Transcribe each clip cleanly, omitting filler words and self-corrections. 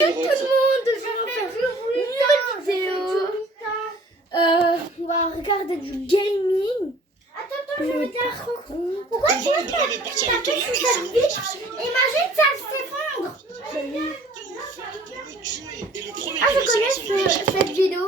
Tout le monde, je vais faire une nouvelle vidéo. On va regarder du gaming. Attends, je vais te pourquoi tu veux taper sur cette vitre? Imagine ça s'effondre. Ah, je connais cette vidéo.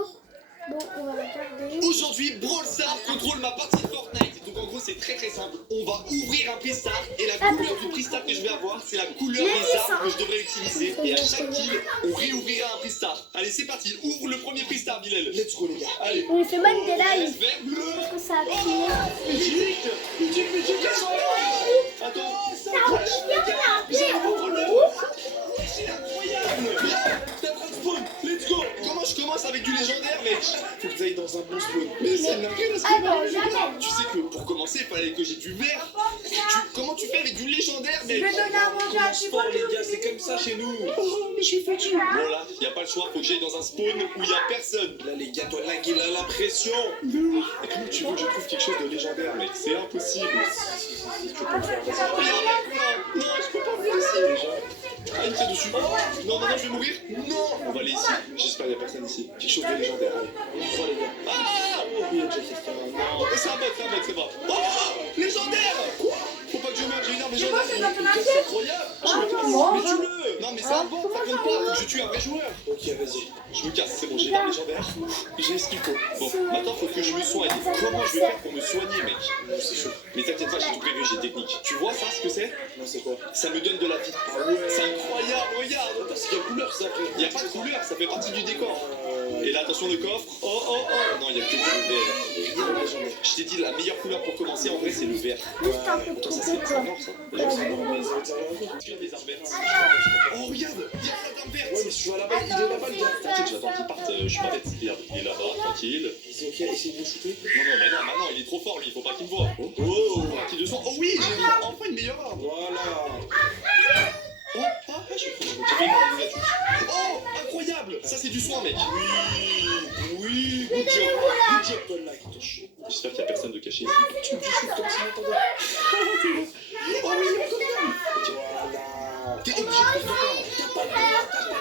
Bon, on va regarder. Aujourd'hui, Brawl Stars contrôle ma partie de Fortnite. Donc en gros, c'est très simple. On va ouvrir un prix star et la couleur du prix star que je vais avoir, c'est la couleur des armes que je devrais utiliser. Et à chaque kill, on réouvrira un prix star. Allez, c'est parti. Ouvre le premier prix star, Bilal. Let's go, les gars. Allez. On fait même des lives. Vert, bleu. Parce que ça a crié. Musique, attends. C'est incroyable. T'es en train de spawn. Let's go. Comment je commence avec du légendaire, mec? Faut que t'ailles dans un bon spawn. Mais ça n'a rien à se Ah non, jamais. Tu sais que pour commencer, il fallait que j'ai du vert. Comment tu fais avec du légendaire, mec? Je vais donner à manger à Sport, les gars, c'est comme ça chez nous. Oh, mais je suis foutu. Voilà, y a pas le choix, faut que j'aille dans un spawn où y a personne. Là, les gars, toi, là, il a la pression. Et comment tu veux que je trouve quelque chose de légendaire, mec? C'est impossible. Si, tu peux pas le faire. Non, je peux pas faire ici, déjà. Ah, il me tire dessus. Non, je vais mourir. Non. On va aller ici. J'espère qu'il y a personne ici. Quelque chose de légendaire. Allez, on croit, les gars. Ah, oh, oui, déjà, non, c'est un bot, c'est pas. Oh, légendaire. Quoi? Faut pas que je meure, j'ai une arme légendaire. C'est incroyable. Mais tue-le. Non, mais c'est un bot, ça compte pas. Faut que je tue un vrai joueur. Ok, vas-y. Je me casse, c'est bon, j'ai l'arme légendaire. J'ai ce qu'il faut. Bon, maintenant, faut que je me soigne. Comment je vais faire pour me soigner, mec? C'est chaud. Mais t'inquiète pas, j'ai tout prévu, j'ai une technique. Tu vois ça, ce que c'est? Non, c'est quoi? Ça me donne de la vie. Ah ouais. C'est incroyable, regarde. Attends, c'est quelle couleur ça? Il y a pas de couleur, ça fait partie du décor. Et là, attention, le coffre. Oh. Non, il y a que du vert. Je t'ai dit, la meilleure couleur pour commencer, en vrai, c'est le vert. Attends, ça c'est mort, ça. Est-ce qu'il y a des arbres vertes? Oh, regarde, il y a plein d'arbres vertes. Ouais, mais si tu vas là-bas, il est là-bas, le gars. T'inquiète, j'attends qu'il parte, je suis pas bête. Regarde, il est là-bas, tranquille. C'est ok, essaye de le shooter. Non, maintenant, il est trop fort, lui, il faut pas qu'il me voit. Oh, qui de son. Oh oui, j'ai enfin une meilleure arme. Voilà. Je suis Oh, incroyable. Ça, c'est du soin, mec. Oui, good job, Paul Like. J'espère qu'il y a personne de caché ici. Tu me shoot comme si m'entendais. Oh oui, voilà. T'es obligé de faire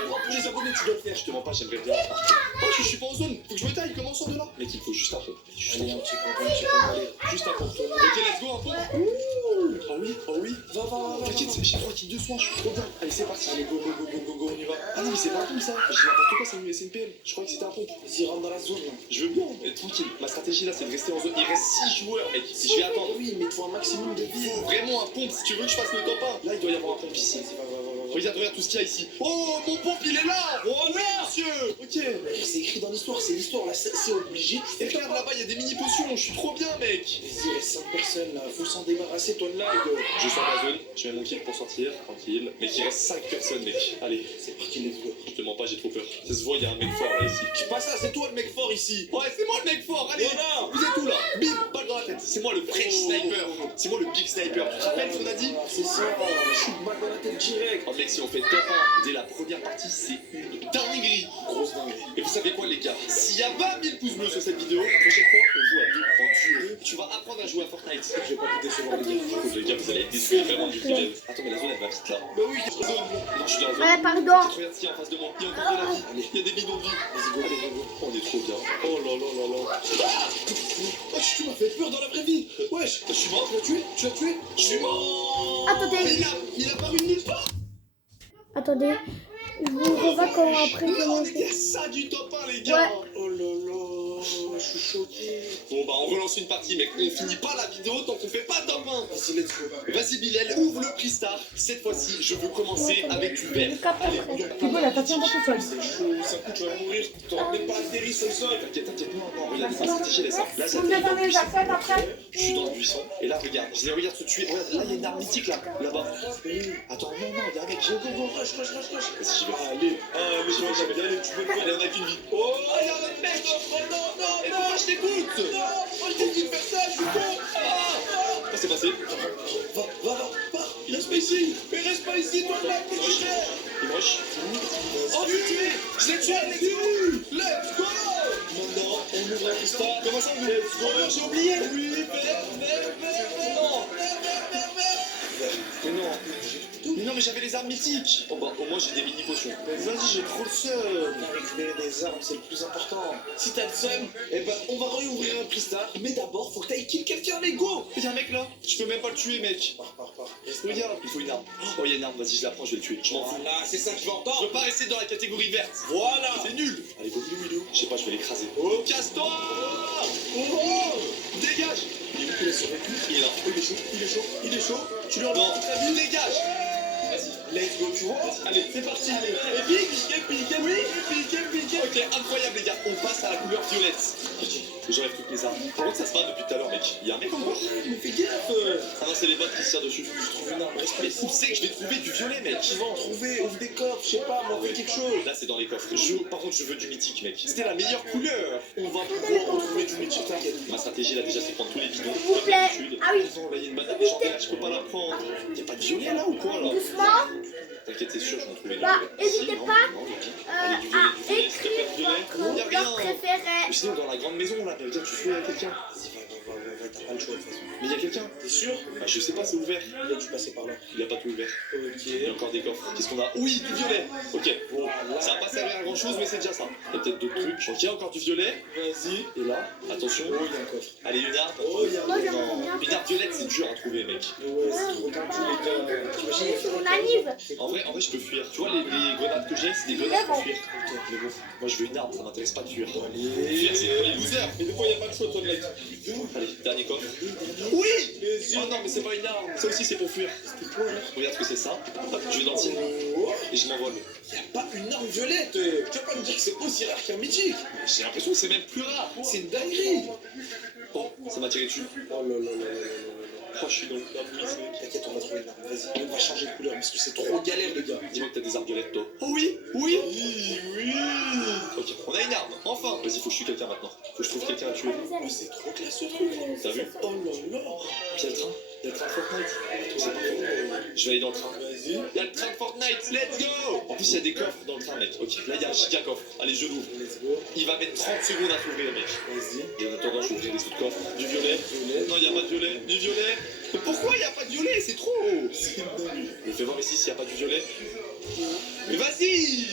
pour les abonnés, tu dois le faire. Je te mens pas, j'aimerais bien. Oh, je suis pas en zone. Faut que je me taille. Comment on sort de là? Mec, il faut juste un pont. Juste un pont. Ok, let's go, un pont. Oh oui. Va. T'inquiète, j'ai 3 kits de soins, je suis trop bien. Allez, c'est parti. Allez, go, on y va. Ah non, mais c'est pas un pompe ça. J'ai n'importe quoi, c'est une PM. Je crois que c'était un pompe. Vas-y, rentre dans la zone. Je veux bien être tranquille. Ma stratégie là, c'est de rester en zone. Il reste 6 joueurs, mec. Je vais attendre. Oui, mais il faut un maximum de vie. Faut vraiment un pompe si tu veux que je fasse le top 1. Là, il doit y avoir un pompe ici. Regarde tout ce qu'il y a ici. Oh, mon pompe, il est là. Oh, monsieur. Ok. C'est écrit dans l'histoire, c'est l'histoire là, c'est obligé. Et regarde là-bas, il y a des mini potions. Je suis trop bien, mec. Vas-y, il reste 5 personnes là. Faut s'en débarrasser, ton lag. Je sors ma zone. Je mets mon kill pour sortir, tranquille. Mais il reste 5 personnes, mec. Allez, c'est parti, let's go. Je te mens pas, j'ai trop peur. Ça se voit, il y a un mec fort là ici. C'est pas ça, c'est toi le mec fort ici. Ouais, c'est moi le mec fort. Allez, voilà. Vous êtes où là? Bim, balle dans la tête. C'est moi le French sniper. C'est moi le big sniper. Tu te rappelles ce qu'on a dit? C'est ça. Je suis balle dans la tête direct. Oh mec, si on fait top 1 dès la première partie, c'est une dinguerie. Grosse dinguerie. Et vous savez quoi, les gars? S'il y a 20 000 pouces bleus sur cette vidéo, la prochaine fois, on joue à 2 en duo. Tu vas apprendre à jouer à Fortnite. Je vais pas vous décevoir, les gars. Les gars, vous allez être déçus vraiment du village. Attends, mais la zone elle va vite là. Bah oui, zone. Non, je suis dans la zone. Ouais, pardon. Regarde ce qu'il y a en face de moi. Il y a encore de la vie. Allez, il y a des bidons de vie. Vas-y, go, allez, go. On est trop bien. Oh là. Oh, tu m'as fait peur dans la vraie vie. Wesh, je suis mort. Tu l'as tué? Je suis mort. Attendez. Mais il a paru nulle part. Attendez. Je vous revois quand après je Non, mange. c'était ça du top 1, les gars. Ouais. Oh là, je suis choqué. Bon, bah, on relance une partie, mec. On finit pas la vidéo tant qu'on fait pas top 1. Vas-y, let's go. Vas-y, Bilal, ouvre le prix star. Cette fois-ci, je veux commencer avec du vert. Allez, Thibaut, la Tatiana tout seul. c'est chaud, ça coûte, tu vas mourir. T'auras même pas atterri sur le sol. T'inquiète, non, regarde, ma stratégie, elle est simple. Là, ça Combien d'années j'accepte après? je suis dans le buisson. Et là, regarde, je les regarde se tuer. Regarde, là, il y a une arme mythique, là-bas. Attends, non, il y a un mec. Go, rush. Vas-y, j'y vais. Allez, mais tu vas jamais y aller, tu peux le faire. Allez, on a qu'une vie. Oh, il y a un autre mec. Non. Et pourquoi je t'écoute? Je t'ai dit de faire ça, je suis con. Qu'est-ce qui s'est passé? Va. Il reste pas ici. Mais reste pas ici, toi, là, t'es cher. Il rush. Oh, je l'ai tué. Let's go. Maintenant, on ouvre un cristal. Comment ça, on ouvre? Let's go. J'ai oublié. Oui, vert. Mais non, mais j'avais les armes mythiques. Bon bah, au moins j'ai des mini potions. Mais vas-y, j'ai trop le seum. Récupérer des armes, c'est le plus important. Si t'as le seum, eh ben, on va réouvrir un Pristar. Mais d'abord, faut que t'ailles kill quelqu'un, les go. Y'a un mec là, je peux même pas le tuer, mec. Pars. Regarde, il faut une arme. Oh, y'a une arme, vas-y, je la prends, je vais le tuer. Je m'en fous. Voilà, c'est ça que je veux Je entendre. veux pas rester dans la catégorie verte. Voilà. C'est nul. Allez, go, Wilou. Je sais pas, je vais l'écraser. Oh, Casse-toi. oh. Dégage. Il est où qu'il a survécu? Il est là. Il est chaud. Tu lui en Non, donnes toute la vie. dégage. Vas-y, let's go, tu vois. Allez, c'est parti. Ok, incroyable les gars, on passe à la couleur violette. J'enlève toutes mes armes. Par contre, ça se bat depuis tout à l'heure, mec. Y'a un mec encore. Mais fais gaffe. Ah non, c'est les bottes qui se tirent dessus. Je trouve une arme, Mais respect. où c'est que je vais trouver du violet, mec? Tu vas en trouver, ouvre des coffres, je sais pas, moi, fais quelque chose. Là, c'est dans les coffres. Par contre, je veux du mythique, mec. C'était la meilleure couleur. On va pouvoir retrouver du métier, t'inquiète. Ma stratégie, là, déjà, c'est prendre tous les bidons. S'il vous plaît. Ah oui. Ils ont envahi une banane légendaire, je peux pas la prendre. Y'a pas de violet là ou quoi, là? Doucement. T'inquiète, c'est sûr, je vais en trouver une. Bah, Si, n'hésitez non, pas, non, ok. à Allez, du violet, s'il te plaît, écrire du violet. votre Y'a couleur rien. préférée. Mais sinon, dans la grande maison, là, viens, tu fais quelqu'un. Vas-y, va, t'as pas le choix de toute façon. Mais y'a quelqu'un. T'es sûr? Bah, je sais pas, c'est ouvert. Il a dû passer par là. Il a pas tout ouvert. Il y a Ok. encore des coffres. Qu'est-ce qu'on a? Oui, du violet. Ok, bon, Voilà. ça va pas servir à grand chose, mais c'est déjà ça. Il y a peut-être d'autres trucs. Ok, encore du violet. Vas-y. Et là, attention. Oh, il y a un coffre. Allez, une arme. Oh, il y a Moi, un j'aimerais coffre. bien. Une arme violette, c'est dur à trouver, mec. Ouais, c'est trop tendu, les gars. T'imagines, Sur mon anniv. En vrai, je peux fuir. Tu vois, les grenades que j'ai, c'est des grenades pour fuir. Ok, mais bon, moi je veux une arme, ça m'intéresse pas de fuir. Allez. Fuir, c'est pour les losers. Mais des fois, il n'y a pas le choix, toi, de like. Allez, dernier coffre. Oui! Les yeux. Oh non, mais c'est pas une arme. Ça aussi, c'est pour fuir. C'était quoi, là? Regarde ce que c'est ça. Hop, je vais dans le ciel Oh. et je m'envole. Y a pas une arme violette. Tu vas pas me dire que c'est aussi rare qu'un mythique. J'ai l'impression que c'est même plus rare. C'est une dinguerie. Oh, ça m'a tiré dessus. Oh là là là là là là. Oh, je suis dans le brise, mec. T'inquiète, on va trouver une arme. Vas-y, on va changer de couleur parce que c'est trop galère, les gars. Dis-moi que t'as des armes violettes, toi. Oh oui, oui. Ok, on a une arme, enfin. Vas-y, faut que je tue quelqu'un maintenant. Faut que je trouve quelqu'un à tuer. Oh, c'est trop classe ce truc. T'as vu? Oh là là. Puis il y a le train. Il y a le train de Fortnite. C'est parfait. Je vais aller dans le train. Vas-y. Il y a le train de Fortnite, let's go! En plus, il y a des coffres dans le train, mec. Ok, là, il y a un giga coffre. Allez, je l'ouvre. Let's go. Il va mettre 30 secondes à s'ouvrir, mec. Vas-y. Et en attendant, je vais ouvrir les autres coffres. Du violet. Violet. Non, il n'y a pas de violet. Du violet. Mais pourquoi il n'y a pas de violet? C'est trop. C'est une dinguerie. Mais fais voir ici s'il n'y a pas de violet. Mais vas-y!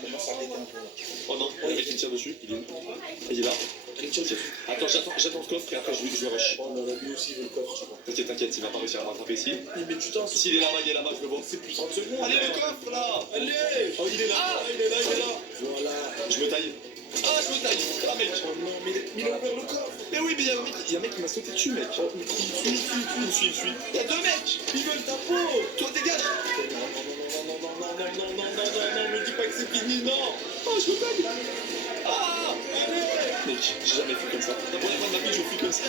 On commence à arrêter un peu là. Oh non, il y a un mec qui me tire dessus. Il est où? Il est là. Allez, tiens, tiens. Attends, j'attends le coffre et après je vais rush. Oh là là, lui aussi il veut le coffre, je crois. T'inquiète, il va pas réussir à m'attraper ici. Il met du temps. S'il est là-bas, je le vois. C'est plus 30 secondes. Allez, le coffre là! Allez. Oh, il est là! Ah, il est là. Voilà. Je me taille. Ah, je me taille! Ah, mec! Oh non, mais il a ouvert le coffre. Mais oui, mais il y a un mec qui m'a sauté dessus, mec! Oh, il me suit. Il y a deux mecs! Ils veulent ta peau. Toi, dégage! Non, me dis pas que c'est fini, non. Oh, je me taille! Ah! Mec, j'ai jamais fait comme ça. La première fois de ma vie, je fuis comme ça.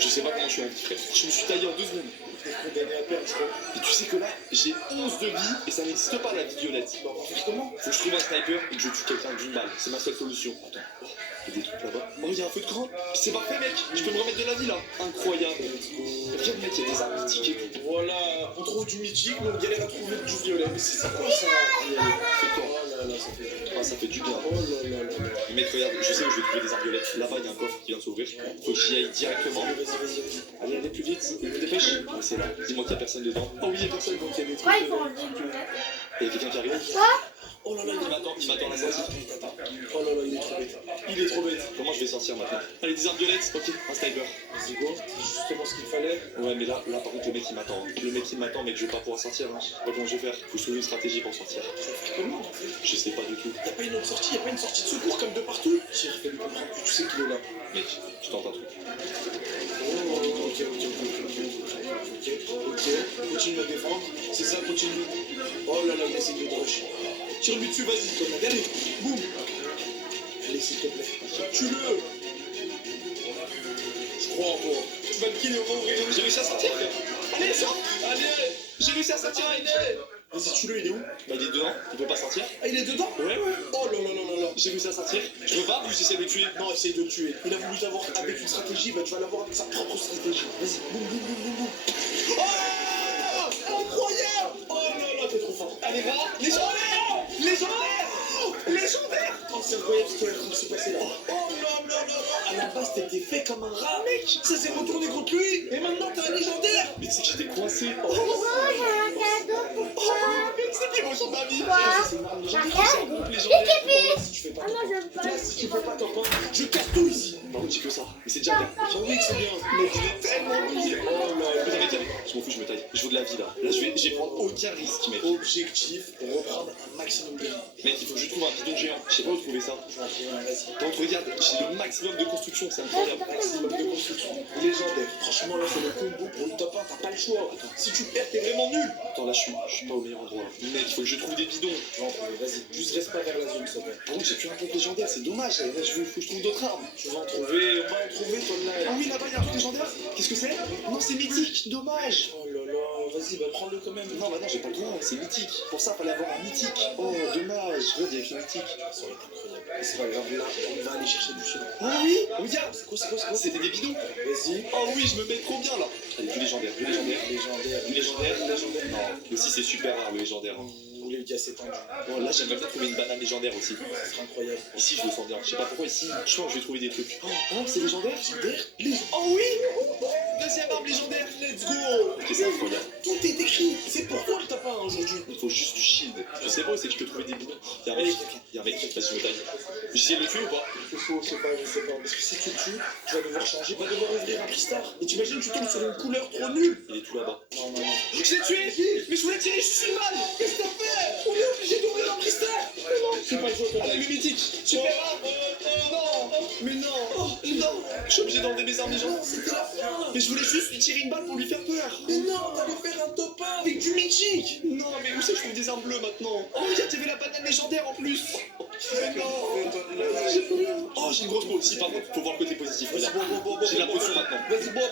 Je sais pas comment je suis en vie, frère. Je me suis taillé en 2 secondes. T'es condamné à perdre, je crois. Et tu sais que là, j'ai 11 de vie et ça n'existe pas la vie violette. Bah, on va faire comment? Faut que je trouve un sniper et que je tue quelqu'un d'une balle. C'est ma seule solution. Attends. Oh, il y a des trucs là-bas. Oh, il y a un feu de camp. C'est parfait, mec. Je peux me remettre de la vie là. Incroyable. Regarde, mec, il y a des armes mythiques et tout. Voilà, on trouve du mythique, mais on galère à trouver du violet. Mais c'est quoi ça? Fais-toi. Oh là là, ça fait du bien. Ah, ça fait du bien. Oh là là là là. Mais mec, regarde, je sais où je vais trouver des armes violettes. Là-bas, il y a un coffre qui vient de s'ouvrir. Faut que j'y aille directement. Vas-y. Allez plus vite. Je me dépêche. Ouais, c'est là. Dis-moi qu'il y a personne dedans. Oh oui, il y a personne. Donc il y a des trucs. Ouais, il faut enlever le violet. Il y a quelqu'un qui arrive. Oh là là, Il m'attend à la sortie. Oh là là, il est trop bête. Il est trop bête. Comment je vais sortir maintenant? Allez, des armes violettes. Ok, un sniper. Vas-y, go. C'est justement ce qu'il fallait. Ouais, mais là, par contre, le mec il m'attend. Le mec il m'attend, mec, je vais pas pouvoir sortir. Hein. Je sais pas comment je vais faire. Faut que je trouve une stratégie pour sortir. Tu vas faire comment en fait? Je sais pas du tout. Y'a pas une autre sortie, y'a pas une sortie de secours comme de partout. Chérie, fais-lui comprendre que tu sais qu'il est là. Mec, je tente un truc. Oh, ok. Continue à défendre. C'est ça, continue. Oh là là, il essaie de rush. Tire-lui dessus, vas-y, comme la allez, boum. Allez, s'il te plaît. Tue-le. Je crois en toi. Tu vas le killer, on va ouvrir. J'ai réussi à sortir. Allez, sors. Allez. J'ai réussi à sortir. Allez. Vas-y, tue-le, il est où? Bah, il est dedans. Il peut pas sortir. Ah, il est dedans? Ouais. Oh là là là là là. J'ai réussi à sortir. Je peux pas, ou j'essaie de le tuer. Non, essaye de le tuer. Il a voulu t'avoir avec une stratégie, bah tu vas l'avoir avec sa propre stratégie. Vas-y, boum. Oh, incroyable. Oh là là, t'es trop fort. Allez, va. Légendaire. Légendaire. Oh, c'est incroyable ce qui est en train de se passer là. Oh là là là là. base, t'étais fait comme un rat, mec. Ça s'est retourné contre lui. Et maintenant, t'as un légendaire. Mais c'est que j'étais coincé. Oh, Oh, j'ai un cadeau pour toi. mec, c'est plus beau de ma vie. Quoi? Ça, c'est une arme légendaire. Regarde. C'est un groupe légendaire. Oh, là, si tu fais pas Ah non, ton j'aime pas. Là, si tu fais pas ton pain, je casse tout ici. Non, dis que ça. Mais c'est déjà bien. J'ai envie que c'est bien. Mec, il est tellement ennuyé. Oh là, putain, mec, allez. Je m'en fous, je me taille. Je veux de la vie là. Là, je vais prendre aucun risque, mec. Objectif, reprendre un maximum de vie. Mec, il faut que je trouve un bidon géant. Je sais pas où trouver ça. Je vais en trouver un, vas-y. Donc, regarde, j'ai le maximum de construction, c'est incroyable. Maximum de construction. Légendaire. Franchement, là, c'est le combo pour le top 1. T'as pas le choix. Attends, si tu perds, t'es vraiment nul. Attends, là, je suis pas au meilleur endroit. Là. Mec, il faut que je trouve des bidons. Je vais en trouver, vas-y. Juste reste pas vers la zone, s'il te plaît. Par contre, j'ai plus un compte légendaire, c'est dommage. Là, faut que je trouve d'autres armes. Tu vas en trouver, on va en trouver, toi, là. Ah oui, là-bas, il y a un truc légendaire. Qu'est-ce que c'est? Non, c'est mythique. Dommage. Oh là là, vas-y, bah prends-le quand même. Non, bah non, j'ai pas le droit. C'est mythique. Pour ça, fallait avoir un mythique. Oh, dommage. Regarde, il y a écrit mythique. Ça aurait été incroyable. Mais c'est pas grave, là, on va aller chercher du chien. Ah oui, regarde. C'est quoi? C'était des bidons. Vas-y. Oh oui, je me mets trop bien là. Allez, du légendaire, du légendaire. Légendaire. Du légendaire, non. Aussi, c'est super rare le légendaire. Hein. Les gars, c'est tendu. Bon, là, j'aimerais bien trouver une banane légendaire aussi. Ça serait incroyable. Ici, je le sens bien. Je sais pas pourquoi ici. Je pense que je vais trouver des trucs. Oh, c'est légendaire? Légendaire. Oh oui! Deuxième arme légendaire. Let's go. Ok, c'est incroyable. Tout est écrit. C'est pour toi le top 1 aujourd'hui. Il faut juste du shield. Je sais pas où c'est que je peux trouver des bidons. Y'a un mec, vas-y, je me taille. J'essaie de le tuer ou pas? Je sais pas. Parce que si tu le tues, tu vas devoir changer. Tu vas devoir ouvrir un cristal. Et t'imagines, tu tombes sur une couleur trop nulle. Il est tout là-bas. Non. Je l'ai tué! Mais je voulais tirer, je suis mal! Qu'est-ce que t'as fait? On est obligé d'ouvrir un cristal. C'est pas le jeu, Ah, le mythique! Super arme! Non! Mais non! Non! Je suis obligé d'enlever mes armes légendaires. C'était la fin. Mais je voulais juste lui tirer une balle pour lui faire peur! Mais non, t'allais faire un top 1 avec du mythique. Non, mais où c'est que je trouve des armes bleues maintenant? Oh, regarde, il y avait la banane légendaire en plus! Mais non! J'ai plus rien! Oh, j'ai une grosse boule. Si, par contre, faut voir le côté positif. Regarde. J'ai la potion maintenant. Vas-y, bois.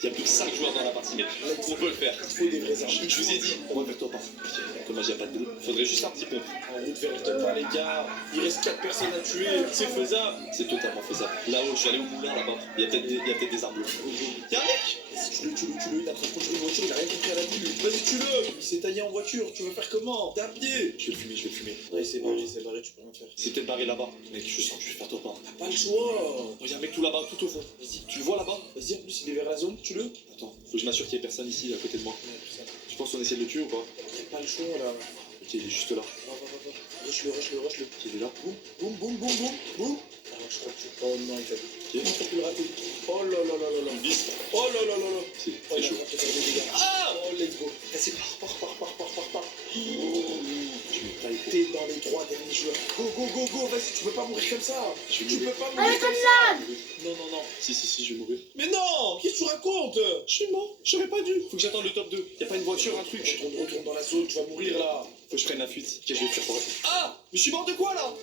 Il y a plus que 5 joueurs dans la partie, mais on peut le faire. Il faut des vrais armes. Je vous ai dit, on va vers toi pas. Dommage, il n'y a pas de bleu. Faudrait juste un petit pont. En route vers le top 1, les gars. Il reste 4 personnes à tuer. C'est faisable. C'est totalement faisable. Là-haut, je suis allé au moulin là-bas. Il y a peut-être des armes bleues. Il y a un mec! Si tu le, il a trop conduire une voiture, il a rien compris à la vie. Vas-y, tue-le. Il s'est taillé en voiture. Tu veux faire comment? T'es à pied. Je vais le fumer. Ouais, c'est barré, tu peux rien faire. C'est peut-être barré là-bas. Mec, je sens que je vais faire top 1. T'as pas le choix. Il y a un mec tout là-bas, tout au fond. Vas-y, tu le vois là-bas? Vas-y, en plus, il est vers la zone, tue-le. Attends, faut que je m'assure qu'il y ait personne ici à côté de moi. Tu penses qu'on essaie de le tuer ou pas? T'as pas le choix là. Ok, il est juste là. Va. Rush-le. Ok, il est là. Boum. Ah, je crois que tu. Oh non, il t'a vu. On peut le rater. Oh là. Il vise. Oh là. C'est Oh, il a chaud. fait faire des dégâts. Ah! Oh, let's go. Vas-y, pars. Je me taille. T'es dans les 3 derniers joueurs. Go. Vas-y, tu peux pas mourir comme ça. Je vais Tu mourir. peux pas mourir comme ça. Non. Si, je vais mourir. Mais non. Qu'est-ce que tu racontes? Je suis mort. J'aurais pas dû. Faut que j'attende le top 2. Y a pas une voiture, un truc. Retourne dans la zone, tu vas mourir là. Faut que je prenne la fuite. Ok, je vais fuir pour rester. Ah! Mais je suis mort de quoi là?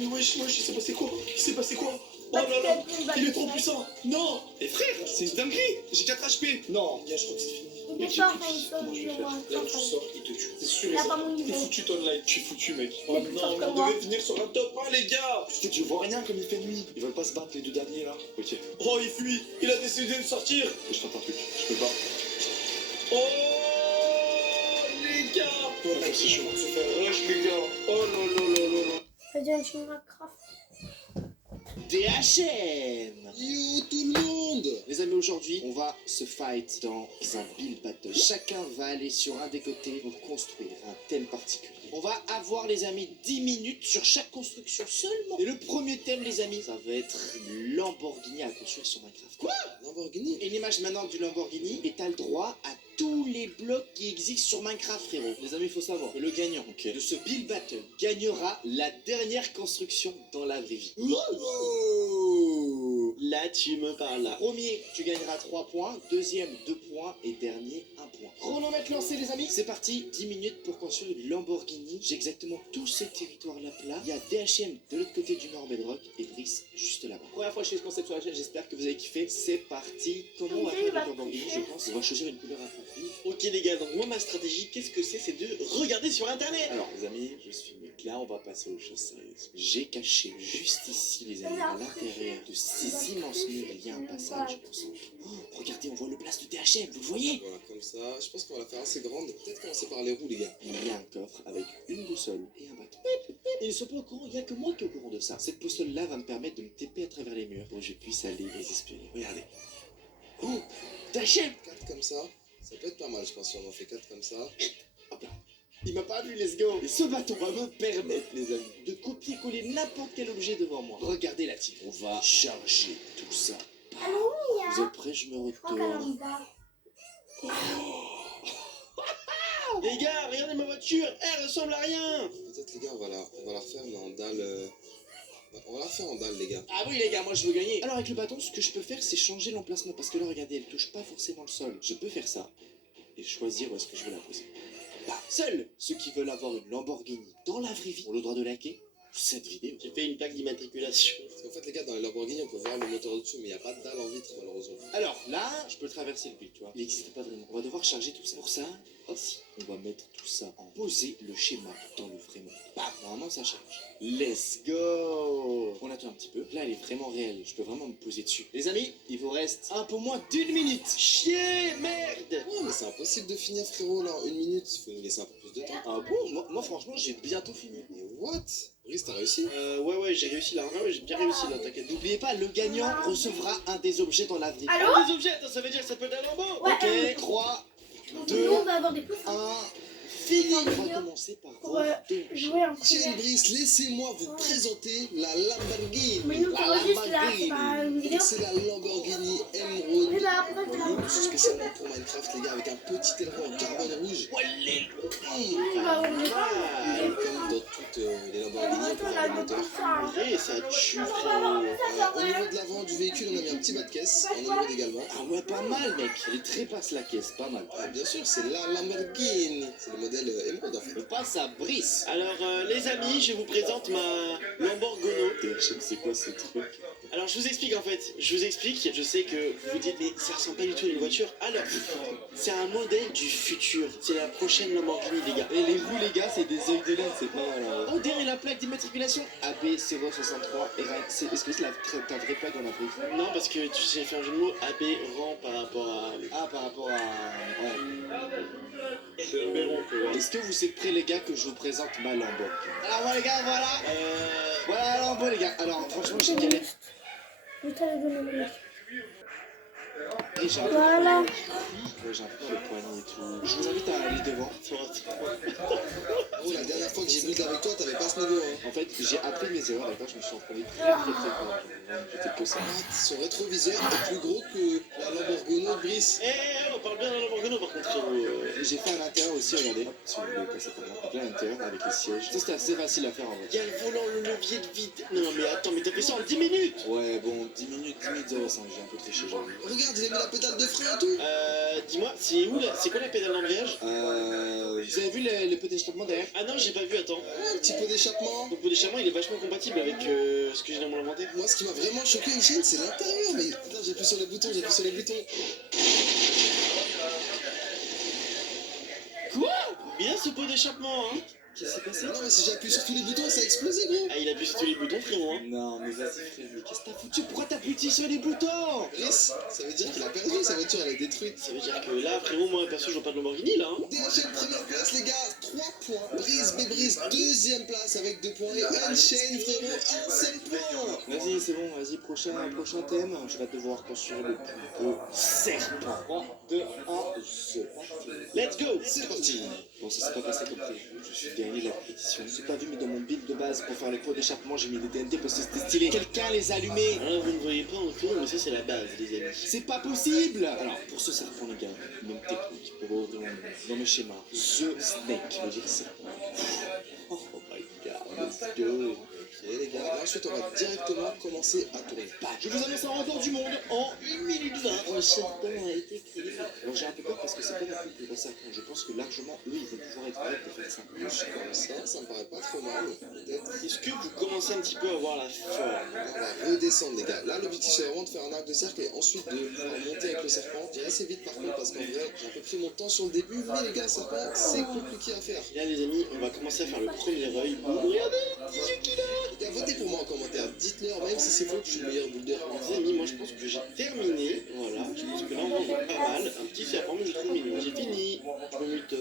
Mais wesh, il s'est passé quoi? Oh là là, il est trop puissant. Non. Et frère, c'est une dinguerie. J'ai 4 HP. Non. Les gars, je crois que c'est fini. Il est fort quand il sort du roi. Là, tu sors, il te tue. C'est sûr. Il a pas mon T'es niveau. foutu ton live. Je suis foutu, mec. Oh Il est plus fort non, que on moi. devait venir sur un top 1, les gars. Putain, je vois rien comme il fait nuit. Ils veulent pas se battre les deux derniers là. Ok, Oh, il fuit. Il a décidé de sortir. faut que je fasse un truc. Je peux pas. Oh, les gars. Oh là, c'est chaud. On se fait rush, les gars. Oh là. Vas-y, on chine Minecraft. DHM. Yo tout le monde. Les amis, aujourd'hui on va se fight dans un build battle. Chacun va aller sur un des côtés pour construire un thème particulier. On va avoir les amis 10 minutes sur chaque construction seulement. Et le premier thème les amis, ça va être Lamborghini à construire sur Minecraft. Quoi? Lamborghini? Une image maintenant du Lamborghini et t'as le droit à tous les blocs qui existent sur Minecraft, frérot. Les amis, il faut savoir que le gagnant de ce build battle gagnera la dernière construction dans la vraie vie. Oh, là, tu me parles là. Premier, tu gagneras 3 points. Deuxième, 2 points. Et dernier, 1 point. Chronomètre lancé, les amis. C'est parti. 10 minutes pour construire une Lamborghini. J'ai exactement tout ce territoire-là plat. Il y a DHM de l'autre côté du Nord Bedrock et Brice juste là-bas. Première fois que je fais ce concept sur la chaîne, j'espère que vous avez kiffé. C'est parti. Comment on va faire une Lamborghini, je pense. On va choisir une couleur un peu vive. Ok les gars, donc moi ma stratégie, qu'est-ce que c'est? C'est de regarder commandé sur internet. Alors les amis, je suis mec, là on va passer aux choses sérieuses. J'ai caché juste ici les amis, à l'intérieur de ces immenses murs, il y a un passage au centre. Oh, regardez, on voit le place de THM, vous le voyez? Voilà, comme ça. Je pense qu'on va la faire assez grande. Peut-être commencer par les roues, les gars. Il y a un coffre avec une boussole et un bâton. Ils ne sont pas au courant, il n'y a que moi qui est au courant de ça. Cette boussole-là va me permettre de me taper à travers les murs pour que je puisse aller les espionner. Regardez. Oh, THM! 4 comme ça. Ça peut être pas mal, je pense, si on en fait 4 comme ça. Hop là. Il m'a pas vu, let's go. Et ce bâton va me permettre, les amis, de copier-coller n'importe quel objet devant moi. Regardez la team. On va charger tout ça. Alors, oui, Vous êtes prêts? Je me je crois qu'elle en retourne. va. Les gars, regardez ma voiture, elle ressemble à rien. Peut-être, les gars, on va la refaire, mais en dalle. On va la refaire en dalle, les gars. Ah oui les gars, moi je veux gagner. Alors avec le bâton, ce que je peux faire, c'est changer l'emplacement. Parce que là, regardez, elle touche pas forcément le sol. Je peux faire ça et choisir où est-ce que je veux la poser. Bah, seuls ceux qui veulent avoir une Lamborghini dans la vraie vie ont le droit de liker cette vidéo. J'ai fait une plaque d'immatriculation. Parce qu'en fait, les gars, dans les Lamborghini, on peut voir le moteur au-dessus, mais il n'y a pas de dalle en vitre, malheureusement. Alors là, je peux traverser le vide, tu vois. Il n'existe pas vraiment. On va devoir charger tout ça. Pour ça, aussi, on va mettre tout ça en poser le schéma dans le vrai monde. Bam, normalement ça charge. Let's go. On attend un petit peu. Là, elle est vraiment réelle. Je peux vraiment me poser dessus. Les amis, il vous reste un peu moins d'1 minute. Chier, merde. Ouais, mais c'est impossible de finir, frérot, là, en 1 minute. Il faut nous laisser un peu plus de temps. Ah bon, moi franchement, j'ai bientôt fini. Mais what? Brice, t'as réussi? Ouais, j'ai réussi là. Ouais, j'ai bien réussi là, t'inquiète. N'oubliez pas, le gagnant recevra un des objets dans la vie. Allô? Des objets, attends, ça veut dire que ça peut être un lambeau. Ouais. Ok, 3, Donc, 2, nous, on va avoir des pouces. 1, fini. On va commencer par Pour voir jouer en Tiens, primaire. Brice, laissez-moi vous présenter la Lamborghini. Mais nous, La on enregistre là, Lamborghini. c'est pas une vidéo. C'est la Lamborghini Emerald. Mais bah, pourquoi tu l'as Luxe spécialement pour Minecraft, les gars, avec un petit aileron en carbone rouge. Bah, on est pas. Comme dans toutes les Lamborghini, on peut On voir a le des moteur. pouces, hein. Et ça tue, On va frérot. avoir ça, Au ouais. niveau de l'avant du véhicule, on a mis un petit bas de caisse, en émeraude également. Ah ouais, pas mal, mec. Elle trépasse la caisse, pas mal. Ah, bien sûr, c'est la Lamborghini. C'est le modèle émeraude en fait. On passe à Brice. Alors, les amis, je vous présente ma Lamborghini. THM, c'est quoi ce truc? Alors, je vous explique en fait. Je vous explique. Je sais que vous vous dites, mais ça ressemble pas du tout à une voiture. Alors, c'est un modèle du futur. C'est la prochaine Lamborghini, les gars. Et les roues, les gars, c'est des œils de LED, c'est pas mal. Hein. Oh, derrière la plaque d'immatriculation AB063 RAC. Est-ce que c'est ta vraie plaque dans la vraie vie? Non, parce que tu sais faire un jeu de mots aberrant par rapport à. Ah, par rapport à. Ouais. C'est aberrant, quoi. Est-ce que vous êtes prêts, les gars, que je vous présente ma Lamborghini? Alors, voilà, les gars, voilà. Voilà la Lambo, les gars. Alors, franchement, j'ai galéré. Je t'avais donné le nom. Et j'ai un peu. Voilà. Ouais, j'ai un peu le poignet et tout. Je vous invite à aller devant. Oh, la dernière fois que j'ai build avec toi, t'avais pas ce niveau. Hein. En fait, j'ai appris mes erreurs, d'accord? Je me suis entraîné très fort. J'étais que ça. Son rétroviseur est plus gros que la Lamborghini de Brice. On parle bien de la Lamborghini par contre, frérot. J'ai fait à l'intérieur aussi, regardez. Si vous voulez passer par là. Donc là, à l'intérieur, avec les sièges. Ça, c'était assez facile à faire en vrai. Il y a le volant, le levier de vide. Non, mais attends, mais t'as fait ça en 10 minutes. Ouais, bon, 10 minutes 05, j'ai un peu triché, j'avoue. Regarde, il a mis la pédale de frein et tout. Dis-moi, c'est où là? C'est quoi la pédale d'embrayage? Vous avez vu les petits échappements derrière? Ah non, j'ai pas vu, attends. Un petit peu d'échappement. Donc, le déchirement, il est vachement compatible avec ce que j'ai dans mon inventaire. Moi, ce qui m'a vraiment choqué, une chaîne, c'est l'intérieur. Mais attends, j'appuie sur les boutons, Quoi? Bien ce pot d'échappement, hein? Qu'est-ce qui s'est passé? Non, mais si j'appuie sur tous les boutons, ça a explosé, gros. Ah, il appuie sur tous les boutons, frérot, hein? Non, mais vas-y, frère, mais qu'est-ce que t'as foutu? Pourquoi t'as appuyé sur les boutons? Brice, ça veut dire qu'il a perdu, sa voiture, elle est détruite. Ça veut dire que là, frérot, moi, perso, je vois pas de Lamborghini, là, hein? DHL première place, les gars, 3 points. Brice, deuxième place avec 2 points. Et Unchained, frérot, un seul point. Vas-y, c'est bon, vas-y, prochain thème. Je vais devoir construire le plus beau serpent. 3, 2, 1, c'est parti. Let's go! C'est parti. Bon, ça s'est pas passé comme prévu. Je suis dernier de la compétition. J'ai pas vu, mais dans mon build de base pour faire les pots d'échappement, j'ai mis des TNT parce que c'était stylé. Quelqu'un les a allumés. Alors, vous ne voyez pas en tout, mais ça, c'est la base, les amis. C'est pas possible. Alors, pour ce serpent, les gars, même technique pour ouvrir dans mes schémas. The Snake, qui veut dire serpent. Oh my god, let's go. Et les gars, là, ensuite, on va directement commencer à tourner. Je vous annonce un record du monde en 1 minute 20. Un serpent a été créé. Alors j'ai un peu peur parce que c'est pas non plus le gros serpent. Je pense que largement, eux, ils vont pouvoir être correct de faire ça. Comme ça me paraît pas trop mal. Peut-être. Est-ce que vous commencez un petit peu à voir la forme? On va redescendre, les gars. Là, l'objectif, c'est vraiment de faire un arc de cercle et ensuite de pouvoir monter avec le serpent. J'ai assez vite, par contre, parce qu'en vrai, j'ai un peu pris mon temps sur le début. Mais les gars, serpent, c'est compliqué à faire. Et là, les amis, on va commencer à faire le premier œil. Regardez, Les gars, votez pour moi en commentaire. Dites-leur, même si c'est faux, que je suis le meilleur builder. les amis, moi je pense que j'ai terminé. Voilà, je pense que là on est pas mal. Un petit serpent, mais je trouve mignon. J'ai fini. Je peux mute.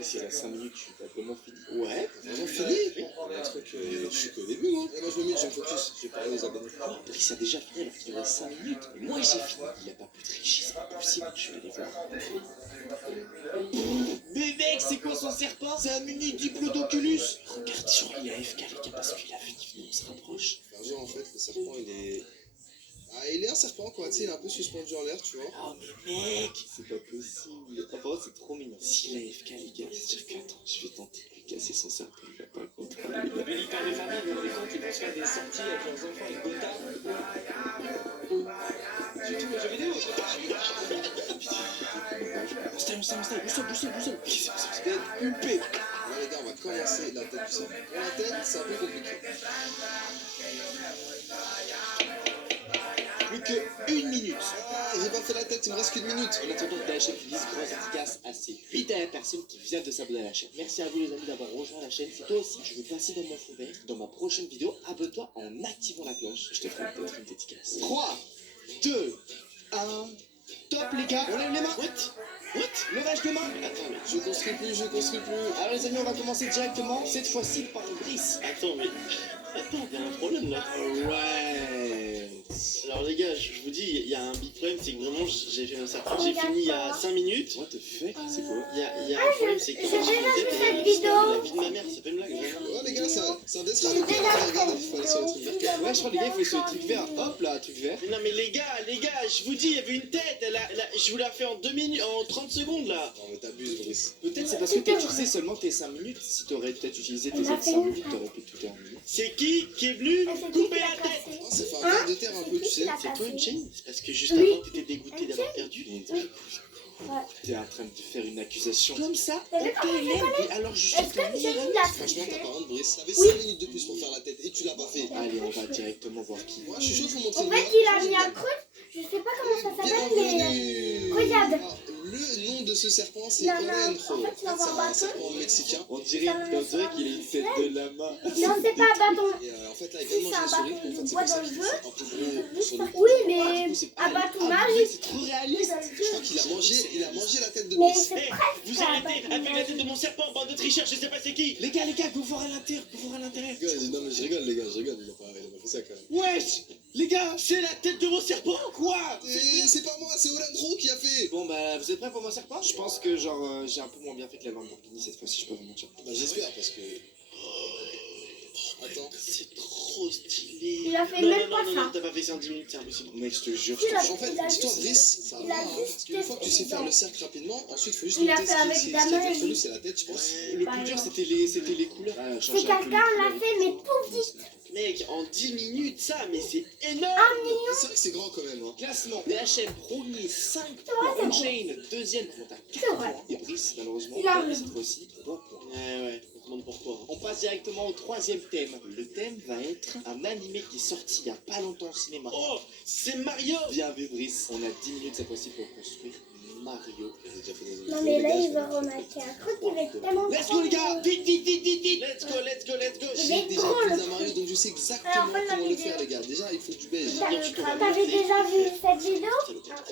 C'est à 5 minutes, je suis pas vraiment fini. Ouais. Vraiment fini? Un truc, je suis qu'au début, moi. Et moi, je me mute, je me focus. Je vais parler aux abonnés. Brice a déjà fini alors qu'il reste 5 minutes. Moi j'ai fini. Il a pas pu tricher, c'est pas possible. Je vais les voir. Mais mec, c'est quoi son serpent? C'est un mini diplodocus. Regarde, genre il est AFK les gars parce qu'il a vu on se rapproche. Faire genre, en fait, le serpent, il est. Ah, il est un serpent, quoi. Tu sais, il est un peu suspendu en l'air, tu vois. Oh mais mec, c'est pas possible. Apparemment c'est trop mignon. S'il a AFK les gars, c'est-à-dire que attends, je vais tenter de lui casser son serpent, il va pas le contrôler. Mais les pères de famille, vous vous rendez compte, ils vont se faire des sorties avec leurs enfants avec Gotha. Surtout les jeux vidéo. Boussole. Qu'est-ce que c'est? Tête huppée. Là, les gars, on va commencer la tête du serpent. Pour la tête, c'est un peu compliqué. Plus que 1 minute. Ah, j'ai pas fait la tête, il me reste qu'une minute. En attendant que la chaîne finisse, grosse dédicace à ces 8 dernières personnes qui viennent de s'abonner à la chaîne. Merci à vous les amis d'avoir rejoint la chaîne. Si toi aussi tu veux passer dans mon fond vert, dans ma prochaine vidéo, abonne-toi en activant la cloche. Je te ferai peut-être une dédicace. 3, 2, 1, top les gars. On lève les mains. What? Levage de main. Attends, mais Je construis plus. alors les amis, on va commencer directement, cette fois-ci par Brice. Attends, il y a un problème là. Ouais. Alors les gars, je vous dis, il y a un big problème, c'est que vraiment j'ai fait mon serpent, j'ai fini il y a 5 minutes. What the fuck? C'est quoi? Il y a un problème, c'est que j'ai déjà vu cette vidéo. la vie de ma mère, c'est pas une blague. Ouais, les gars, c'est un dessin. Regarde, il faut aller sur le truc vert. Ouais, je crois les gars, il faut sur le truc vert. Hop là, truc vert. Mais non, mais les gars, je vous dis, il y avait une tête. Je vous la fais en 2 minutes, en 30 secondes là. Non, mais t'abuses, Brice. Peut-être c'est parce que t'as utilisé seulement tes 5 minutes. Si t'aurais peut-être utilisé tes autres 5 minutes, t'aurais pu tout terminer. C'est qui est venu couper la tête? Oh, ça fait un verre de terre un peu, tu sais. C'est toi une chaîne? C'est parce que juste Oui. avant t'étais dégoûté d'avoir perdu. T'es en train de faire une accusation comme ça. T'as vu comment Et alors je suis Est-ce que ton j'ai ami. mis la Franchement, t'as pas honte, Brice. T'avais Oui. 5 minutes de plus pour faire la tête et tu l'as pas fait. Allez, on va directement voir qui. Moi, je suis chaud, faut montrer En le fait, mien. il a mis un creux. Je sais pas comment ça s'appelle, mais. Bienvenue. Regarde. Alors, le nom de ce serpent, c'est Il a mis Orenjo. en fait, il a C'est un un bâton. serpent mexicain. On dirait qu'il a une tête de lama. Non, c'est pas un bâton. Et en fait, là, il Si, vient de c'est un manger bâton une souris. de En bois fait, dans le c'est jeu. un peu gros sur le Oui, mais un bâton magique. C'est trop réaliste. Je crois qu'il a mangé la tête de Mais Brice. c'est Vous presque un arrêtez bâton avec la tête magique. de mon serpent, bande de tricheurs, je sais pas c'est qui. Les gars, vous voir à l'intérieur, Non, mais je rigole, les gars, il a pas fait ça quand même. Wesh, les gars, c'est la tête de mon serpent. Quoi? Et c'est pas moi, c'est Orenjo qui a fait. Bon bah, vous êtes prêts pour mon serpent? Je pense que genre, j'ai un peu moins bien fait que la Lamborghini cette fois-ci, je peux vous mentir. Bah, j'espère parce que. Attends. C'est trop stylé. Il a fait Non, même non, pas non, ça. non, t'as pas fait ça en 10 minutes, c'est impossible. Mec, je te jure, Il a- En fait, il a dis-toi, juste- Brice, ça il va. a Hein, juste parce qu'une fois que tu sais testé faire le dedans. cercle rapidement, ensuite, il faut juste Il a noter fait ce qui avec ce qui la a main, fait entre lui. nous, c'est la tête, je pense. Le Par plus dur, exemple. c'était les couleurs. C'est quelqu'un l'a fait, mais tout vite. Mec, en 10 minutes, ça, mais c'est énorme. C'est vrai que c'est grand quand même. Hein. Classement, DHM premier 5 C'est vrai, points, c'est Chain deuxième compte à C'est 4 vrai. points, et Brice malheureusement Il a perd raison. cette fois-ci 3 points. Ouais, on se demande pourquoi. On passe directement au troisième thème. Le thème va être un animé qui est sorti il y a pas longtemps au cinéma. Oh, c'est Mario. Bien vu Brice, on a 10 minutes cette fois-ci pour construire Mario. J'ai déjà fait des Non, mais là, il va remarquer un truc qui va être tellement. Let's go les gars, vite. Let's go. Il J'ai est déjà drôle. fait un Mario, donc je sais exactement Alors, fin de la comment le vidéo. faire, les gars. Déjà, il faut du beige. T'avais déjà vu cette vidéo?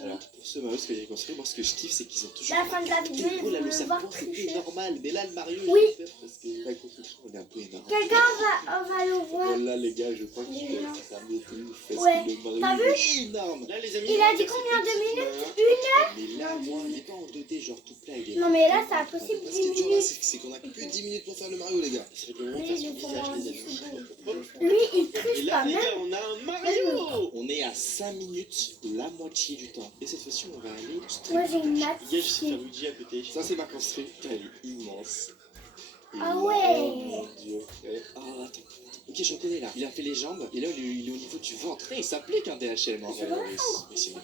Alors, pour ce Mario, ce que j'ai construit, moi ce que je kiffe, c'est qu'ils ont toujours. La fin de la vidéo, Oh là, il le veut voir serpent, c'était tricher. normal, mais là, le Mario, Oui. il est parce que la construction, elle est un peu énorme. Quelqu'un va le voir. Voilà les gars, je crois que je Oui. vais ça m'étouffe parce Ouais. que le Mario T'as il est énorme. Là les amis, Il a dit combien de minutes? mais là, moi, il est pas en 2D, genre tout plat, il est. Non, mais là, c'est impossible. Ce 10 qui est dur là, minutes. c'est qu'on a que 10 minutes pour faire le Mario, les gars. Ça fait le moment de Lui, faire son il faut visage, voir les un amis. Lui, il Et triche là, pas les même. gars, on a un Mario. On est à 5 minutes, la moitié du temps. Et cette fois-ci, on va aller. Moi, j'ai une Les gars, je sais nappe. faire Luigi à côté. Ça, c'est ma construite. Elle est immense. Et Ah là, ouais. oh mon Dieu, frère. Ah, attends. Ok, je reconnais là. Il a fait les jambes et là il est au niveau du ventre. Il s'applique un DHM. Hein. Mais c'est mais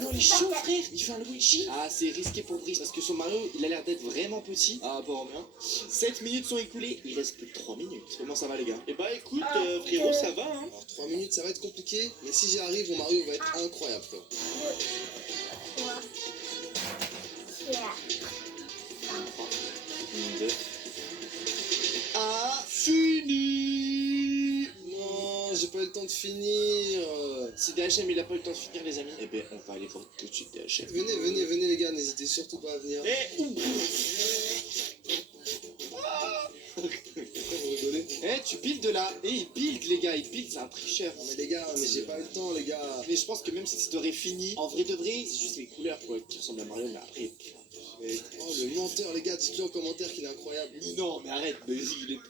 non, il est chaud, frère. Il fait un Luigi. Ah, c'est risqué pour Brice parce que son Mario, il a l'air d'être vraiment petit. Ah, bon, bien. 7 minutes sont écoulées. Il reste plus que 3 minutes. Comment ça va, les gars? Eh bah écoute, frérot, ça va, hein. Alors 3 minutes, ça va être compliqué, mais si j'y arrive, mon Mario va être incroyable, frère. 2. Ah, fini. Non, j'ai pas eu le temps de finir. Si DHM il a pas eu le temps de finir, les amis, eh ben on va aller voir tout de suite DHM. Venez les gars, n'hésitez surtout pas à venir. Eh, Pourquoi vous rigolez? Eh, tu builds là. Eh, il build, les gars, il build, c'est un tricheur. Non mais les gars, mais j'ai pas eu le temps les gars. Mais je pense que même si tu aurais fini, en vrai de vrai, c'est juste les couleurs quoi, qui ressemblent à Mario, mais après. Mais, oh le menteur les gars, dites-le en commentaire qu'il est incroyable. Mais non, mais arrête, mais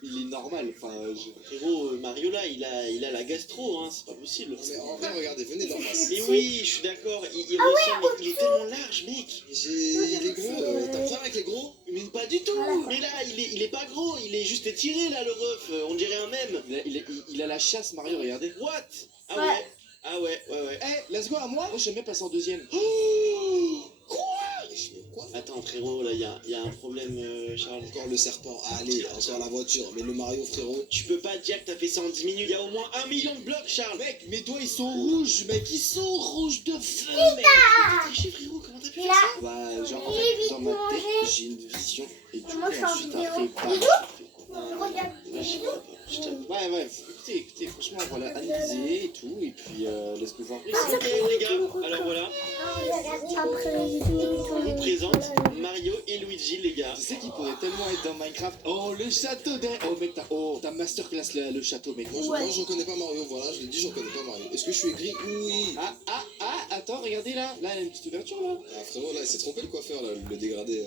il est normal. Enfin, Frérot, Mario là, il a la gastro, hein, c'est pas possible. Non mais en vrai, regardez, venez d'en face. Mais oui, je suis d'accord, il ressemble, mais il est tellement large, mec. Il est gros, t'as un problème avec les gros? Mais pas du tout. Mais là, il est pas gros, il est juste étiré là, le ref. On dirait un mème. il a la chasse, Mario, regardez. What? Ah ouais. Ah ouais. Eh, let's go à moi. Moi, je vais même passer en deuxième. Quoi? Attends, frérot, là, il y a un problème, Charles. Encore le serpent, allez, encore la voiture, mais le Mario frérot. Tu peux pas dire que t'as fait ça en 10 minutes. Il y a au moins 1 million de blocs, Charles. Mec, mes doigts ils sont rouges, mec, ils sont rouges de feu, mec. T'as triché, frérot, comment t'as pu faire ça? Bah, genre, en fait, dans ma tête, j'ai une vision. Et du coup, Moi, je suis en ensuite, vidéo. après, Regarde. Ouais, écoutez, franchement, voilà, analyser et tout, et puis laisse me voir. Ok, les gars, alors voilà, Après, on présente Mario et Luigi, les gars. Tu sais qu'il pourrait tellement être dans Minecraft. Oh, le château oh, mec, t'as masterclass le château, mec. Moi je reconnais pas Mario, voilà, je l'ai dit, je reconnais pas Mario. Est-ce que je suis aigri? Oui. Attends, regardez là, il y a une petite ouverture là. Ah frérot, là il s'est trompé le coiffeur, là, le dégradé.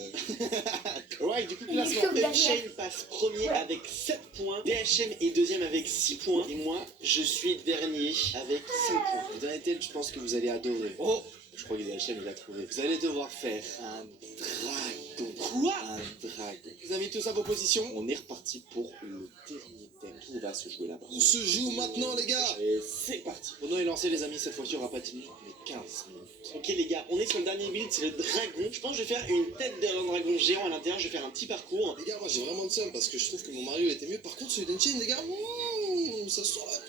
Ouais, du coup, classement. Unchained passe premier avec 7 points, DHM est deuxième avec 6 points, et moi, je suis dernier avec 5 points. Dans les tels, je pense que vous allez adorer. Oh, je crois que DHM il a trouvé. Vous allez devoir faire un dragon. Quoi? Un dragon. Vous avez mis tous à vos positions. On est reparti pour le dernier thème. Tout va se jouer là-bas. On se joue maintenant les gars. Et c'est parti. Chrono est lancé, les amis. Cette fois-ci, il n'y aura pas 10 minutes, mais 15 minutes. Ok les gars, on est sur le dernier build, c'est le dragon. Je pense que je vais faire une tête d'un dragon géant à l'intérieur, je vais faire un petit parcours. Les gars, moi j'ai vraiment de somme parce que je trouve que mon Mario était mieux. Par contre, celui d'Unchained, les gars, ça sent la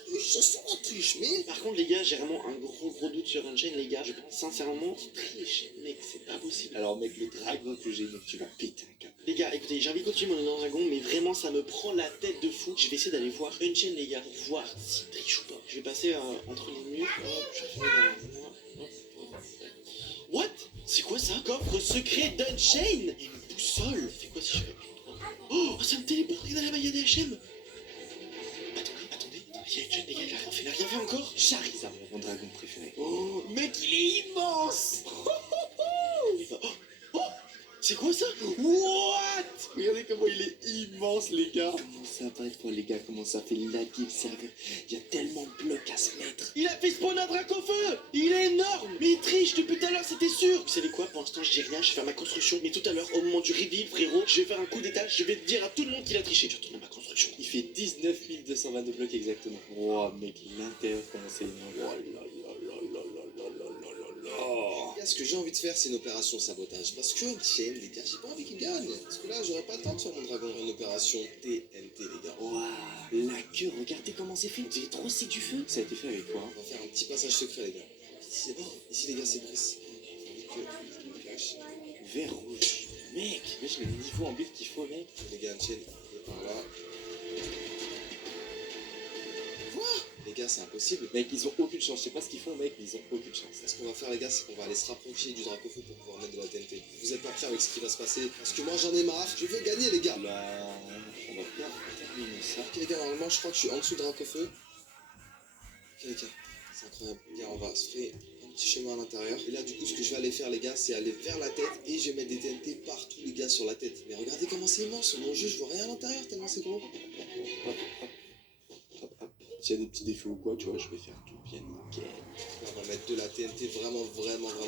triche, mais. Par contre les gars, j'ai vraiment un gros doute sur Unchained les gars. Je pense sincèrement qu'il triche, mec, c'est pas possible. Alors, mec, le dragon que j'ai, mec, tu vas péter un câble. Les gars, écoutez, j'ai envie de continuer mon dragon, mais vraiment ça me prend la tête de fou. Je vais essayer d'aller voir Unchained les gars, pour voir s'il triche ou pas. Je vais passer entre les murs. Hop, je vais faire derrière moi. Hop. What? C'est quoi ça? Coffre secret d'Unchained. Et une boussole. C'est quoi si je fais... Oh, ça me téléporte dans la maille DHM. Attendez. Il y a Unchained les gars, il a rien fait encore. Charizard, mon dragon préféré. Oh, mec, il est immense. Oh, c'est quoi ça? What? Regardez comment il est immense, les gars. Comment ça va être, les gars? Comment ça fait laguer le serveur? Il y a tellement de blocs à se mettre. Il a fait spawn un drac au feu. Il est énorme. Mais il triche depuis tout à l'heure, c'était sûr. Vous savez quoi? Pour l'instant, je dis rien, je vais faire ma construction. Mais tout à l'heure, au moment du reveal, frérot, je vais faire un coup d'état. Je vais dire à tout le monde qu'il a triché. Je retourne à ma construction. Il fait 19 222 blocs exactement. Wow, mec, l'intérieur, comment c'est énorme. Oh là là là là là là là là là. Les gars, ce que j'ai envie de faire, c'est une opération sabotage. Parce que Unchained, les gars, j'ai pas envie qu'il gagne. Parce que là, j'aurais pas le temps de faire mon dragon. Une opération TNT, les gars. Waouh, la queue, regardez comment c'est fait. On dirait trop c'est du feu. Ça a été fait avec quoi? On va faire un petit passage secret, les gars. Ici les gars, c'est Brice. Vert rouge. Mec, j'ai le niveau en build qu'il faut, mec. Les gars, Unchained, il est par là. Les gars, c'est impossible. Mec, ils ont aucune chance. Je sais pas ce qu'ils font, mec, mais ils ont aucune chance. Ce qu'on va faire, les gars, c'est qu'on va aller se rapprocher du Dracofeu pour pouvoir mettre de la TNT. Vous êtes pas prêts avec ce qui va se passer? Parce que moi, j'en ai marre. Je veux gagner, les gars. Là, on va bien terminer ça. Ok, les gars, normalement, je crois que je suis en dessous du Dracofeu. Ok, les gars, c'est incroyable. Les gars, on va se faire un petit chemin à l'intérieur. Et là, du coup, ce que je vais aller faire, les gars, c'est aller vers la tête et je vais mettre des TNT partout, les gars, sur la tête. Mais regardez comment c'est immense. Mon jeu, je vois rien à l'intérieur tellement c'est gros. s'il y a des petits défauts ou quoi, tu vois, je vais faire tout bien nickel. On va mettre de la TNT vraiment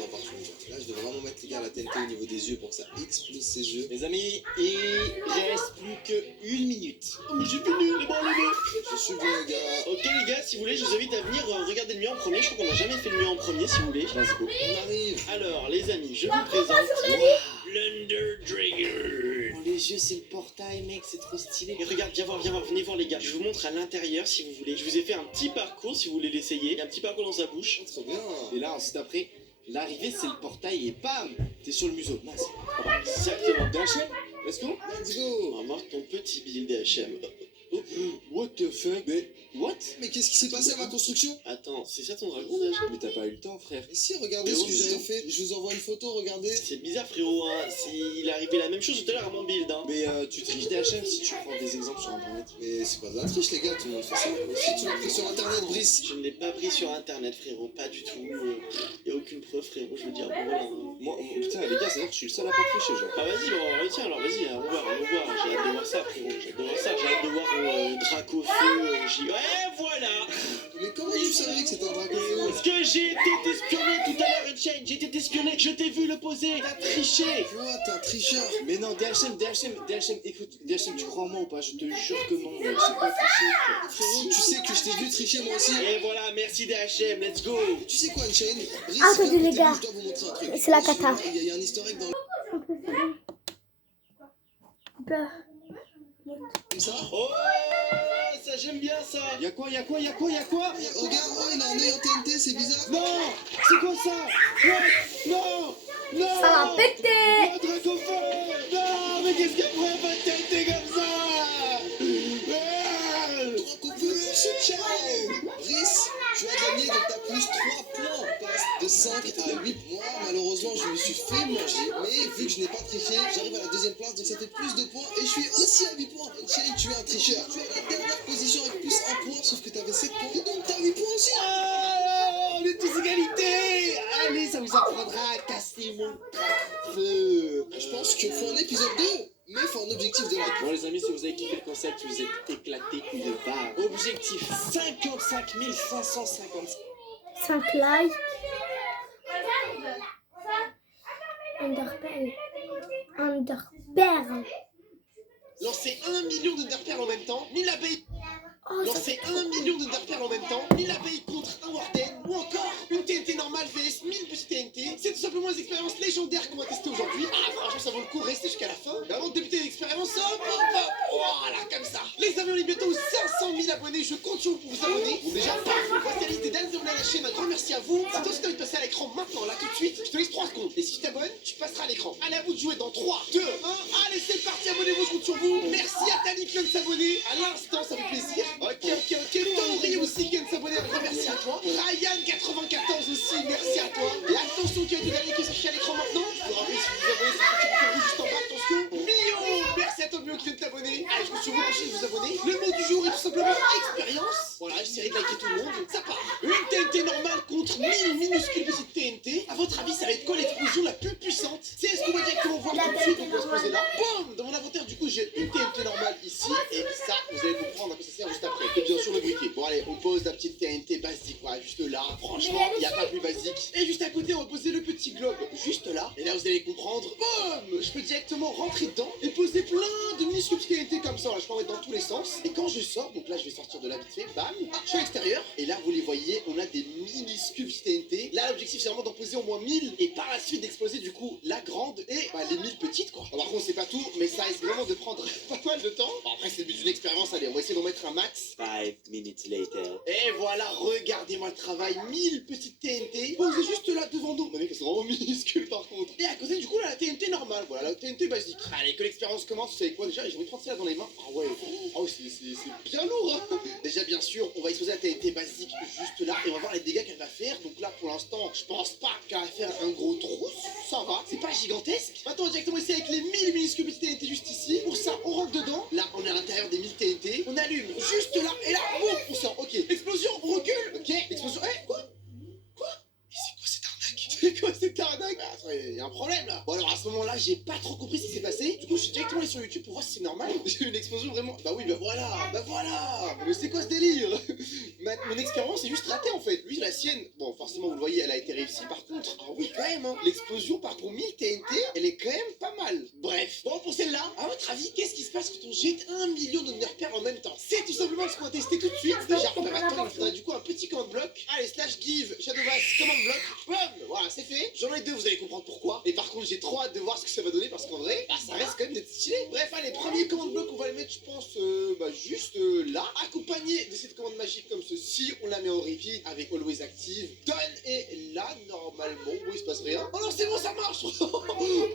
partout. Là, je vais vraiment mettre, les gars, la TNT au niveau des yeux pour que ça explose ses yeux. Les amis, il reste plus que 1 minute. Oh, mais j'ai fini, les bras levés. Je suis bien, les gars. Ok les gars, si vous voulez, je vous invite à venir regarder le mur en premier. Je crois qu'on n'a jamais fait le mur en premier, si vous voulez. Let's go. On arrive. Alors les amis, je vous présente l'Under Dragon. Oh, les yeux, c'est le portail, mec, c'est trop stylé. Et regarde, viens voir, venez voir les gars. Je vous montre à l'intérieur si vous voulez. Je vous ai fait un petit parcours si vous voulez l'essayer. Il y a un petit parcours dans sa bouche. Trop bien. Et là, ensuite après, l'arrivée, c'est le portail et bam, t'es sur le museau. Nice. Exactement. DHM, let's go. Let's go. On va voir ton petit build HM. Oh, what the fuck? Mais, what? Mais qu'est-ce qui s'est passé à ma construction? Attends, c'est ça ton dragon déjà? Mais t'as pas eu le temps, frère. Mais si, regardez ce que j'avais fait. Je vous envoie une photo, regardez. C'est bizarre frérot, hein. Il est arrivé la même chose tout à l'heure à mon build, hein. Mais tu triches DHM si tu prends des exemples sur internet. Mais c'est pas de la triche, les gars, tout le monde fait ça. Si tu l'as pris sur internet, Brice. Je ne l'ai pas pris sur internet frérot, pas du tout. Y a aucune preuve frérot, je veux dire, bon, voilà. Moi, putain, les gars, c'est-à-dire que je suis le seul à pas tricher, genre. Ah vas-y, bon, tiens, alors vas-y, on va voir, j'ai hâte de voir ça frérot, j'ai hâte de voir Draco Feu, ouais voilà. Mais comment tu savais que c'était un dragon feu? Parce que j'ai été espionné tout à l'heure, Unchained, j'ai été espionné, je t'ai vu le poser, t'as triché. Quoi, t'es un tricheur? Mais non, DHM, écoute, DHM, tu crois en moi ou pas? Je te jure que non, mec, j'ai pas triché, quoi. Frérot, tu sais que je t'ai vu tricher moi aussi. Et voilà, merci DHM, let's go. Tu sais quoi, Unchained? Brice, Attendez, les gars. je dois vous montrer un truc. C'est la cata. Il y a un historique dans le... Comme ça. Oh, ça j'aime bien ça. Y'a quoi? Regarde, oh, il a un œil en TNT, c'est bizarre. Non, c'est quoi ça? What? Non, non. Ça va péter. Oh, Draco Feu. Non, mais qu'est-ce qu'elle pourrait pas tenter comme ça? Draco Feu, c'est Unchained. Brice, tu as gagné, donc t'as plus 3 points. On passe de 5 à 8. Moi, malheureusement, je me suis fait manger. Mais vu que je n'ai pas triché, j'arrive à la 2e place, donc ça fait plus de points. Et je suis aussi à 8 points. Unchained, tu es un tricheur. Tu es à la dernière position avec plus 1 point, sauf que t'avais 7 points. Et donc t'as 8 points aussi. On est tous égalité. Allez, ça vous apprendra à casser mon feu. Je pense qu'il faut un épisode 2. Mais faut un objectif de like. Bon les amis, si vous avez kiffé le concept, vous êtes éclatés couilles de barre. Objectif 55 550. 5 likes. Underperle. Lancer 1 million de Derperles en même temps, 1000 API. Oh, ça Lancer 1 million de Derperles en même temps, 1000 API contre un Warden, ou encore une TNT normale vs 1000 petites TNT. C'est tout simplement les expériences légendaires qu'on va tester aujourd'hui. Ah, franchement, ça vaut le coup, restez jusqu'à la fin. Mais avant de débuter l'expérience, hop, voilà, comme ça. Les amis, on est bientôt aux 500 000 abonnés. Je compte sur vous pour vous abonner. Bon, déjà, paf, voici la liste des derniers abonnés à la chaîne. Un grand merci à vous. Si toi aussi t'as envie de passer à l'écran maintenant, là, tout de suite, je te laisse 3 secondes. Et si tu t'abonnes, tu passeras à l'écran. Allez, à vous de jouer dans 3, 2, 1. Allez, c'est parti, abonnez-vous, je compte sur vous. Merci à Tani qui vient de s'abonner. À l'instant, ça fait plaisir. Ok. Tori aussi qui vient de s'abonner. Un grand merci à toi. Ryan94 aussi, merci à toi. Et attention, qui a été dernier qui s'affiche à l'écran maintenant. Je vous rappelle, si vous vous abonnez, c'est le petit bouton rouge juste en bas. Attention. Mio, merci à toi, Mio, qui vient de t'abonner. Allez, je compte sur vous, prochaine de vous abonner. Le mot du jour est tout simplement expérience. Voilà, j'essaierai de liker tout le monde. Ça part. Une TNT normale contre 1000 minuscules petites TNT. À votre avis, ça va être quoi l'explosion la plus puissante? C'est ce qu'on va directement voir tout de suite. On va se poser là. Boum! Dans mon inventaire, du coup, j'ai une TNT normale ici. Et ça, vous allez comprendre à quoi ça sert juste après. Et bien sûr, le briquet. Bon, allez, on pose la petite TNT basique. Voilà, juste là. Franchement, il n'y a pas plus basique. Et juste à côté, on va poser le petit globe. Juste là. Et là, vous allez comprendre. Boum! Je peux directement rentrer dedans et poser plein de minuscules TNT comme ça. Là, je peux en mettre dans tous les sens. Et quand je sors, donc là, je vais sortir de là vite fait. Bam! Ah, je suis à l'extérieur. Et là, vous les voyez, on a des minuscules TNT. Là, l'objectif, c'est vraiment d'en poser au moins 1000. Et par la suite, d'exploser du coup la grande et les 1000 petites, quoi. Alors, par contre, c'est pas tout, mais ça risque vraiment de prendre pas mal de temps. Bon, après, c'est le but d'une expérience. Allez, on va essayer d'en mettre un max. 5 minutes later. Et voilà, regardez-moi le travail. 1000 petites TNT posées juste là devant nous. Mais mec, elles sont vraiment minuscules par contre. Et à côté, du coup, là, la TNT normale. Voilà, la TNT basique. Allez, que l'expérience commence. Vous savez quoi déjà? J'ai envie de prendre ça là dans les mains. Ah ouais, c'est bien lourd, hein. Déjà, bien sûr, on va exposer la TNT basique juste là. Et on va voir les dégâts qu'elle va faire. Donc là, pour l'instant, je pense pas qu'elle va faire un gros trou. Ça va, c'est pas gigantesque. Maintenant, on va directement essayer avec les 1000 minuscules petites TNT juste ici. Pour ça, on rentre dedans. Là, on est à l'intérieur des 1000 TNT. On allume juste là. Et là, boum, on sort. Ok, explosion, on recule. Ok, explosion. Quoi? C'est quoi cette arnaque? Ah, attends, il y a un problème là. Bon alors à ce moment là j'ai pas trop compris ce qui s'est passé. Du coup je suis directement aller sur YouTube pour voir si c'est normal. J'ai eu une explosion vraiment. Bah oui, bah voilà. Mais c'est quoi ce délire? Mon expérience est juste ratée en fait. Lui, la sienne, bon, forcément, vous le voyez, elle a été réussie. Par contre, ah oui, quand même, hein, l'explosion par pour 1000 TNT, elle est quand même pas mal. Bref, bon, pour celle-là, à votre avis, qu'est-ce qui se passe quand on jette 1 million d'Underpearl en même temps? C'est tout simplement ce qu'on va tester tout de suite. Déjà, bah, maintenant, il faudra du coup un petit command block. Allez, /give Shadowbass command block. Boum, voilà, c'est fait. J'en ai 2, vous allez comprendre pourquoi. Et par contre, j'ai trop hâte de voir ce que ça va donner parce qu'en vrai, bah, ça reste quand même d'être stylé. Bref, allez, premier command block, on va le mettre, je pense, juste là, accompagné de cette commande magique comme ceci. On la met en repeat avec Always Active. Done. Et là, normalement, oui, il se passe rien. Oh non, c'est bon, ça marche.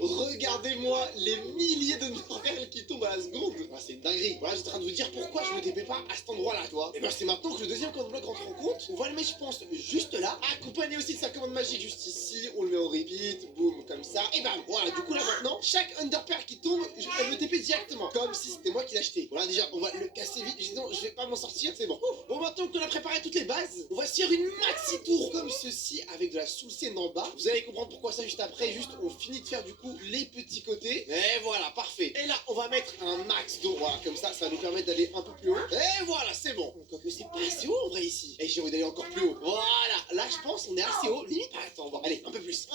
Regardez-moi les milliers de Underpearl qui tombent à la seconde. Ah, c'est une dinguerie. Voilà, j'étais en train de vous dire pourquoi je me TP pas à cet endroit-là, toi. Et ben, c'est maintenant que le deuxième command block rentre en compte. On va le mettre, je pense, juste là, accompagné aussi de sa commande magique juste ici. On le met en repeat, boum, comme ça. Et bam. Voilà, du coup, là, maintenant, chaque Underpearl qui tombe, elle me TP directement. Comme si c'était moi qui l'achetais. Voilà, déjà, on va le casser vite. Sinon, je vais pas m'en sortir, c'est bon. Bon, maintenant qu'on a préparé toutes les bases, on va se faire une maxi tour comme ceci avec de la soul-scène en bas. Vous allez comprendre pourquoi ça juste après. Juste, on finit de faire du coup les petits côtés. Et voilà, parfait. Et là, on va mettre un max d'eau. Voilà, comme ça va nous permettre d'aller un peu plus haut. Et voilà, c'est bon. Quoique c'est pas assez haut en vrai ici. Et j'ai envie d'aller encore plus haut. Voilà, là, je pense on est assez haut. Limite, attends, bon, allez, un peu plus.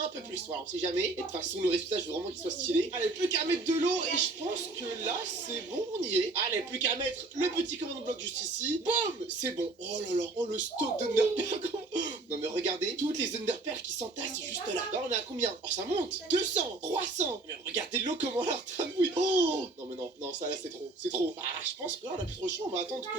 Voilà, on sait jamais. Et de toute façon, le résultat, je veux vraiment qu'il soit stylé. Allez, plus qu'à mettre de l'eau. Et je pense que là, c'est bon, on y est. Allez, plus qu'à mettre le petit command block juste ici. Boum, c'est bon. Oh là là, oh le stock d'Underpearl. Non mais regardez, toutes les Underpearl qui s'entassent juste là. Là, on est à combien? Oh, ça monte. 200, 300. Mais regardez l'eau comment elle est en train de bouillir. Oh non mais non, ça là c'est trop. Bah, je pense que là, on a plus trop le choix. On va attendre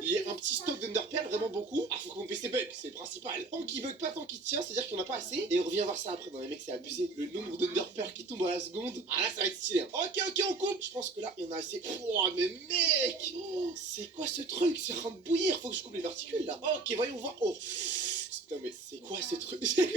qu'il y ait un petit stock d'Underpearl, vraiment beaucoup. Ah, faut que mon PC bug, c'est le principal. Tant qu'il bug pas, tant qu'il tient, c'est-à-dire qu'il n'y en a pas assez. Et on revient voir ça après. Non les mecs, c'est abusé. Le nombre d'Underpearl qui tombe à la seconde. Ah là, ça va être stylé. Hein. Ok, on coupe. Je pense que là, il y en a assez. Oh, mais mec, c'est quoi ce truc? C'est en train de bouillir. Faut que je coupe les particules là. Ok, voyons voir. Oh. Non mais c'est quoi ce truc? Mec,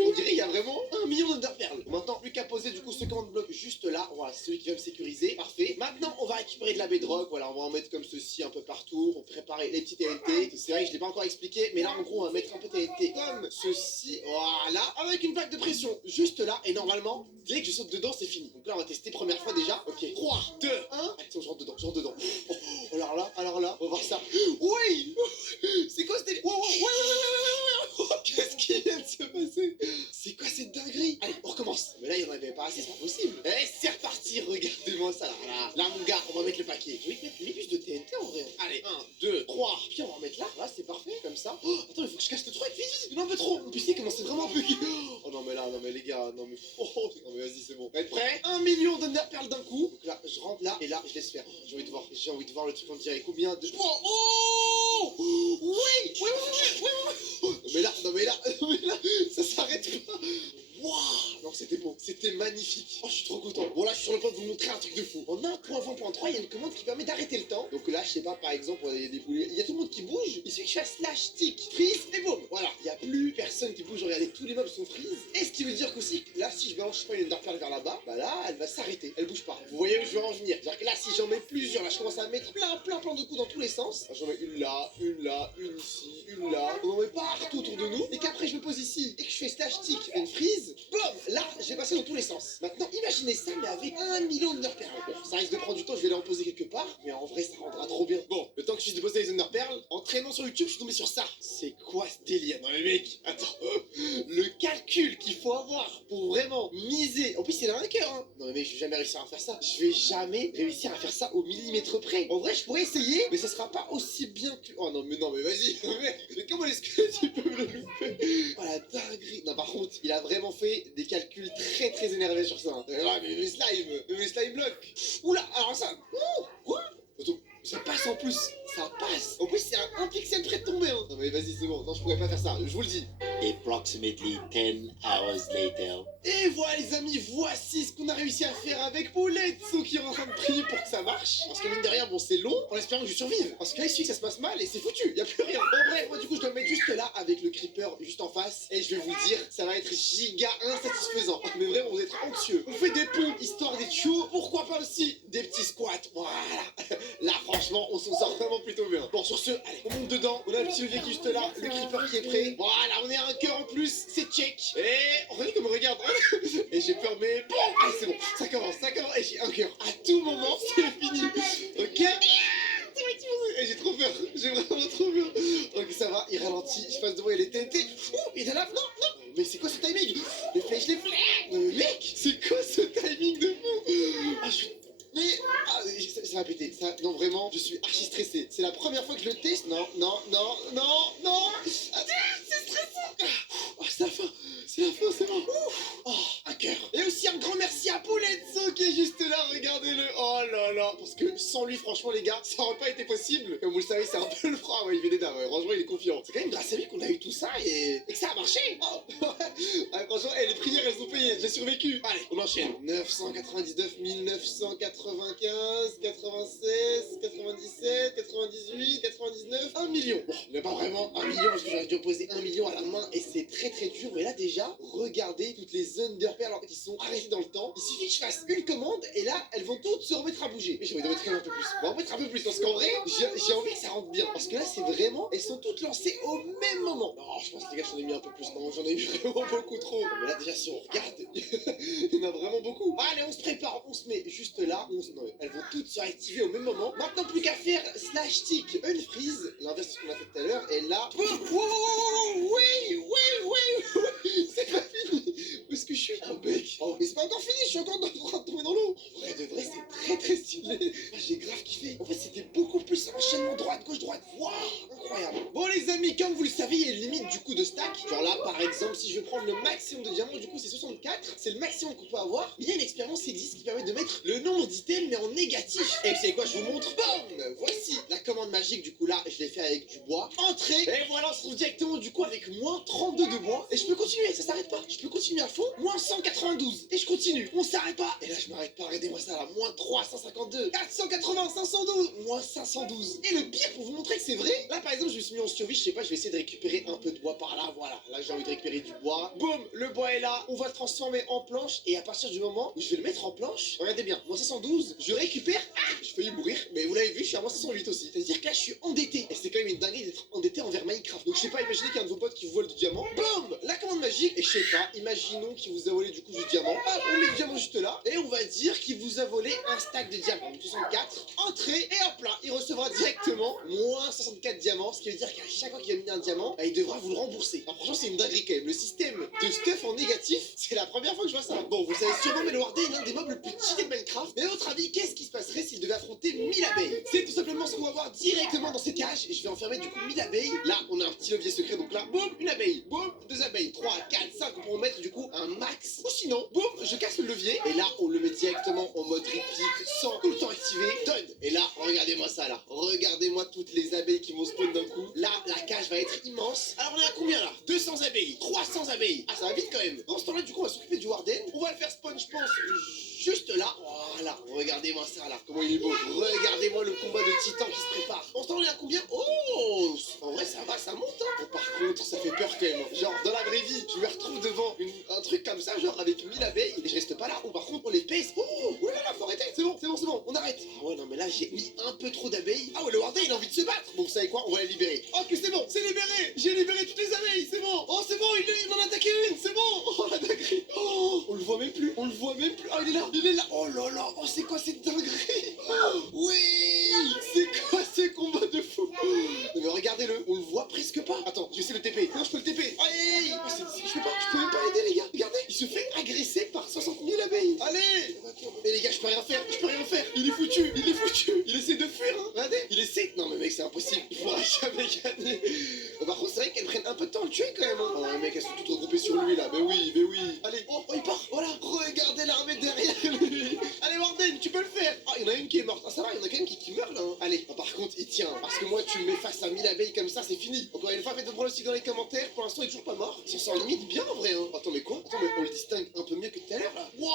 on dirait il y a vraiment 1 million d'Underpearl. Maintenant, plus qu'à poser du coup ce command block juste là. Voilà, c'est celui qui va me sécuriser. Parfait. Maintenant, on va récupérer de la bedrock. Voilà, on va en mettre comme ceci un peu partout. On préparer les petits TNT. C'est vrai que je l'ai pas encore expliqué, mais là en gros, on va mettre un peu TNT comme ceci. Voilà, avec une plaque de pression juste là. Et normalement, dès que je saute dedans, c'est fini. Donc là, on va tester première fois déjà. Ok, 3, 2, 1. Attends, je rentre dedans. Oh, alors là, on va voir ça. Oui. C'est quoi c'était? Qu'est-ce qui vient de se passer? C'est quoi cette dinguerie? Allez, on recommence. Mais là, il n'y en avait pas assez, c'est pas possible. Eh, c'est reparti, regardez-moi ça. Là, mon gars, on va mettre le paquet. Je vais mettre les bus de TNT en vrai. Allez, 1, 2, 3. Puis on va remettre là. Là, c'est parfait, comme ça. Oh, attends, il faut que je casse le truc. Vite. Non, un peu trop. Mon PC commence vraiment un peu. Oh non, mais les gars, non, mais vas-y, c'est bon. Êtes prêts? 1 million d'Underpearl d'un coup. Donc là, je rentre là et là, je laisse faire. J'ai envie de voir le truc en direct. Combien de. Oh! Oui! Non mais là, ça s'arrête pas. Waouh! Non, c'était beau, c'était magnifique. Oh, je suis trop content. Bon, là, je suis sur le point de vous montrer un truc de fou. En 1.20.3, il y a une commande qui permet d'arrêter le temps. Donc là, je sais pas, par exemple, il y a des boulets. Il y a tout le monde qui bouge. Il suffit que je fasse slash tick, freeze et boum. Voilà, il y a plus personne qui bouge. Regardez, tous les mobs sont freeze. Et ce qui veut dire qu'aussi, là, si je balance, je sais pas, une Underpearl vers là-bas, bah là, elle va s'arrêter. Elle bouge pas. Vous voyez où je veux en venir? C'est-à-dire que là, si j'en mets plusieurs, là, je commence à mettre plein de coups dans tous les sens. J'en mets une là, une ici, une là. On en met partout autour de nous. Et qu'après, je me pose ici et que je fais slash tick, une freeze, boum. Là, j'ai passé dans tous les sens. Maintenant, imaginez ça, mais avec 1 million d'Underpearl. Bon, ça risque de prendre du temps, je vais les en poser quelque part, mais en vrai, ça rendra trop bien. Bon, le temps que je finisse de poser les Underpearl, en traînant sur YouTube, je suis tombé sur ça. C'est quoi ce délire? Non mais mec, attends, le calcul qu'il faut avoir pour vraiment miser. En plus, c'est un hacker, hein. Non mais mec, je vais jamais réussir à faire ça. Je vais jamais réussir à faire ça au millimètre près. En vrai, je pourrais essayer, mais ça sera pas aussi bien que. Oh non mais vas-y, mais comment est-ce que tu peux me le louper? Oh la dinguerie. Non, par contre, il a vraiment fait des calculs très énervés sur ça. Hein. Mais mes slime block. Oula, alors ça. Quoi? Attends, ça passe en plus. Ça passe. En plus, c'est un pixel près de tomber. Hein. Non mais vas-y, c'est bon. Non, je pourrais pas faire ça. Je vous le dis. Approximately 10 hours later. Et voilà les amis, voici ce qu'on a réussi à faire avec Pauletso qui est en train de prier pour que ça marche. Parce que mine de rien, bon c'est long, en espérant que je survive. Parce que là il suffit que ça se passe mal et c'est foutu, y a plus rien. Bon bref, moi du coup je dois me mettre juste là avec le creeper juste en face. Et je vais vous dire, ça va être giga insatisfaisant. Mais vraiment vous êtes anxieux. On fait des pompes histoire des tuyaux, pourquoi pas aussi des petits squats. Voilà. Là franchement on s'en sort vraiment plutôt bien. Bon sur ce, allez, on monte dedans. On a le petit levier qui est juste là, le creeper qui est prêt. Voilà, on est à un cœur en plus, c'est check. Et regardez comme on regarde. Et et j'ai peur, mais bon, allez, c'est bon, ça commence, et j'ai un cœur. À tout moment, c'est fini. Ok? Et j'ai trop peur, j'ai vraiment trop peur. Ok, ça va, il ralentit, je passe devant, il est TNT. Ouh, il est là, non. Mais c'est quoi ce timing? Les flèches. Non, mais mec, c'est quoi ce timing de fou? Ah, je suis. Mais ça va péter. Non, vraiment, je suis archi stressé. C'est la première fois que je le teste. Non. Ah, c'est stressant. Oh, c'est la fin. C'est bon. Oh, un cœur. Et aussi un grand merci à Pouletzo qui est juste là, regardez-le. Oh là là. Parce que sans lui, franchement, les gars, ça aurait pas été possible. Comme vous le savez, c'est un peu le froid. Ouais, il vient des dames. Ouais, franchement, il est confiant. C'est quand même grâce à lui qu'on a eu tout ça et que ça a marché. Oh. Ouais, franchement, les prières, elles ont payé. J'ai survécu. Allez, on enchaîne. 999 1995, 96, 97, 98, 99, 1 million. Bon, mais pas vraiment 1 million parce que j'aurais dû opposer 1 million à la main et c'est très très dur. Mais là déjà, regardez toutes les underperles qui sont arrêtées dans le temps. Il suffit que je fasse une commande et là, elles vont toutes se remettre à bouger. Mais j'ai envie de mettre quand même un peu plus. Bon, en mettre un peu plus parce qu'en vrai, j'ai envie que ça rentre bien. Parce que là, c'est vraiment, elles sont toutes lancées au même moment. Non, je pense que les gars, j'en ai mis un peu plus. Non, j'en ai mis vraiment beaucoup trop. Mais là déjà, si on regarde, il y en a vraiment beaucoup. Allez, on se prépare, on se met juste là. Non, elles vont toutes se réactiver au même moment. Maintenant, plus qu'à faire slash tick unfreeze, l'inverse de ce qu'on a fait tout à l'heure. Et là, oui, c'est pas fini. Où est-ce que je suis? Oh mec. Oh, mais c'est pas encore fini, je suis encore en train de tomber dans l'eau. En vrai, de vrai, c'est très très stylé. Ah, j'ai grave kiffé. En fait, c'était beaucoup plus enchaînement droite, gauche, droite. Waouh, incroyable. Bon les amis, comme vous le savez, il y a une limite du coup de stack. Genre là, par exemple, si je veux prendre le maximum de diamants, du coup c'est 64. C'est le maximum qu'on peut avoir. Il y a une expérience qui existe qui permet de mettre le nombre d'items mais en négatif. Et vous savez quoi, je vous montre. Bam, voici la commande magique. Du coup là, je l'ai fait avec du bois. Entrée. Et voilà, on se trouve directement du coup avec moins 32 de bois. Et je peux continuer, ça s'arrête pas. Je peux continuer à fond. Moins 192. Et je continue. On s'arrête pas. Et là, je m'arrête pas. Regardez-moi ça là. Moins 352. 480, 512. Moins 512. Et le pire pour vous montrer que c'est vrai. Là, par exemple, je me suis mis en survie. Je sais pas, je vais essayer de récupérer un peu de bois par là. Voilà. Là, j'ai envie de récupérer du bois. Boum, le bois est là. On va le transformer en planche. Et à partir du moment où je vais le mettre en planche, regardez bien. Moins 512. Je récupère. Ah, j'ai failli mourir. Mais vous l'avez vu, je suis à moins 508 aussi. C'est-à-dire que là, je suis endetté. Et c'est quand même une dinguerie d'être endetté envers Minecraft. Donc, je sais pas, imaginez qu'il y a un de vos potes qui vous vole du diamant. Boum, la commande magique. Et je sais pas, imaginons qu'il vous a volé du coup du diamant. Ah, on met le diamant juste là. Et on va dire qu'il vous a volé un stack de diamants. 64. Entrée. Et hop là, il recevra directement moins 64 diamants. Ce qui veut dire qu'à chaque fois qu'il va miner un diamant, bah, il devra vous le rembourser. Alors, franchement, c'est une dinguerie quand même. Le système de stuff en négatif, c'est la première fois que je vois ça. Bon, vous savez sûrement, mais le Warden est l'un des mobs le plus cheatés de Minecraft. Mais à votre avis, qu'est-ce qui se passerait s'il devait affronter 1000 abeilles? C'est tout simplement ce qu'on va voir directement dans cette cage. Et je vais enfermer du coup 1000 abeilles. Là, on a un petit levier secret. Donc là, boum, une abeille. Boum, deux abeilles. 3, 4, 5 pour mettre du coup un max. Ou sinon, boum, je casse le levier. Et là, on le met directement en mode repeat sans tout le temps activer. Done. Et là, regardez-moi ça là. Regardez-moi toutes les abeilles qui vont spawn d'un coup. Là, la cage va être immense. Alors, on est à combien là? 200 abeilles, 300 abeilles. Ah, ça va vite quand même. Dans ce temps-là, du coup, on va s'occuper du Warden. On va le faire spawn, je pense, juste là. Voilà. Regardez-moi ça là. Comment il est beau. Regardez-moi le combat de titan qui se prépare. Dans ce temps-là, on est à combien? Oh, en vrai, ça va, ça monte. Hein. Bon, par contre, ça fait peur quand même. Genre, dans la vraie vie, je me retrouve devant un truc comme ça, genre avec 1000 abeilles. Et je reste pas là. Ou par contre, on les pèse. Oh, oulala, faut arrêter. C'est bon, on arrête. Ah ouais, non, mais là, j'ai mis un peu trop d'abeilles. Ah ouais, le Warden, il a envie de se battre. Bon, vous savez quoi? On va les libérer. Oh, que c'est bon, c'est libéré. J'ai libéré toutes les abeilles, c'est bon. Oh, c'est bon, il en a attaqué une, c'est bon. Oh, la dinguerie. Oh, on le voit même plus. Ah, il est là. Oh là là. Oh, c'est quoi cette dinguerie? Oh, oui. C'est quoi ces combats de fou? Mais regardez-le, on le voit presque pas. Attends, je vais essayer de le TP. Non, je peux le TP. Aïe. Oh, je peux même pas aider, les gars. Regardez, il se fait agresser par 60 000 abeilles. Allez. Et les gars, je peux rien faire. Il est foutu. Il essaie de fuir, hein. Regardez, il essaie. Non, mais mec, c'est impossible. Il pourra jamais gagner. Par contre, c'est vrai qu'elles prennent un peu de temps à le tuer quand même, hein. Oh, les mecs, elles sont toutes regroupées sur lui là. Mais oui. Allez, oh, il part. Voilà. Regardez l'armée derrière lui. Allez, Warden, tu peux le faire. Ah, il y en a une qui est morte. Ah, ça va, il y en a quand même qui meurt là, hein. Allez, oh, par contre, il tient. Parce que moi, tu me mets face à 1000 abeilles comme ça, c'est fini. Encore une fois, faites votre pronostic dans les commentaires. Pour l'instant, il est toujours pas mort. Il s'en sort limite bien en vrai, hein. Attends, mais quoi? Attends, mais on le distingue un peu mieux que tout à l'heure là. Waouh,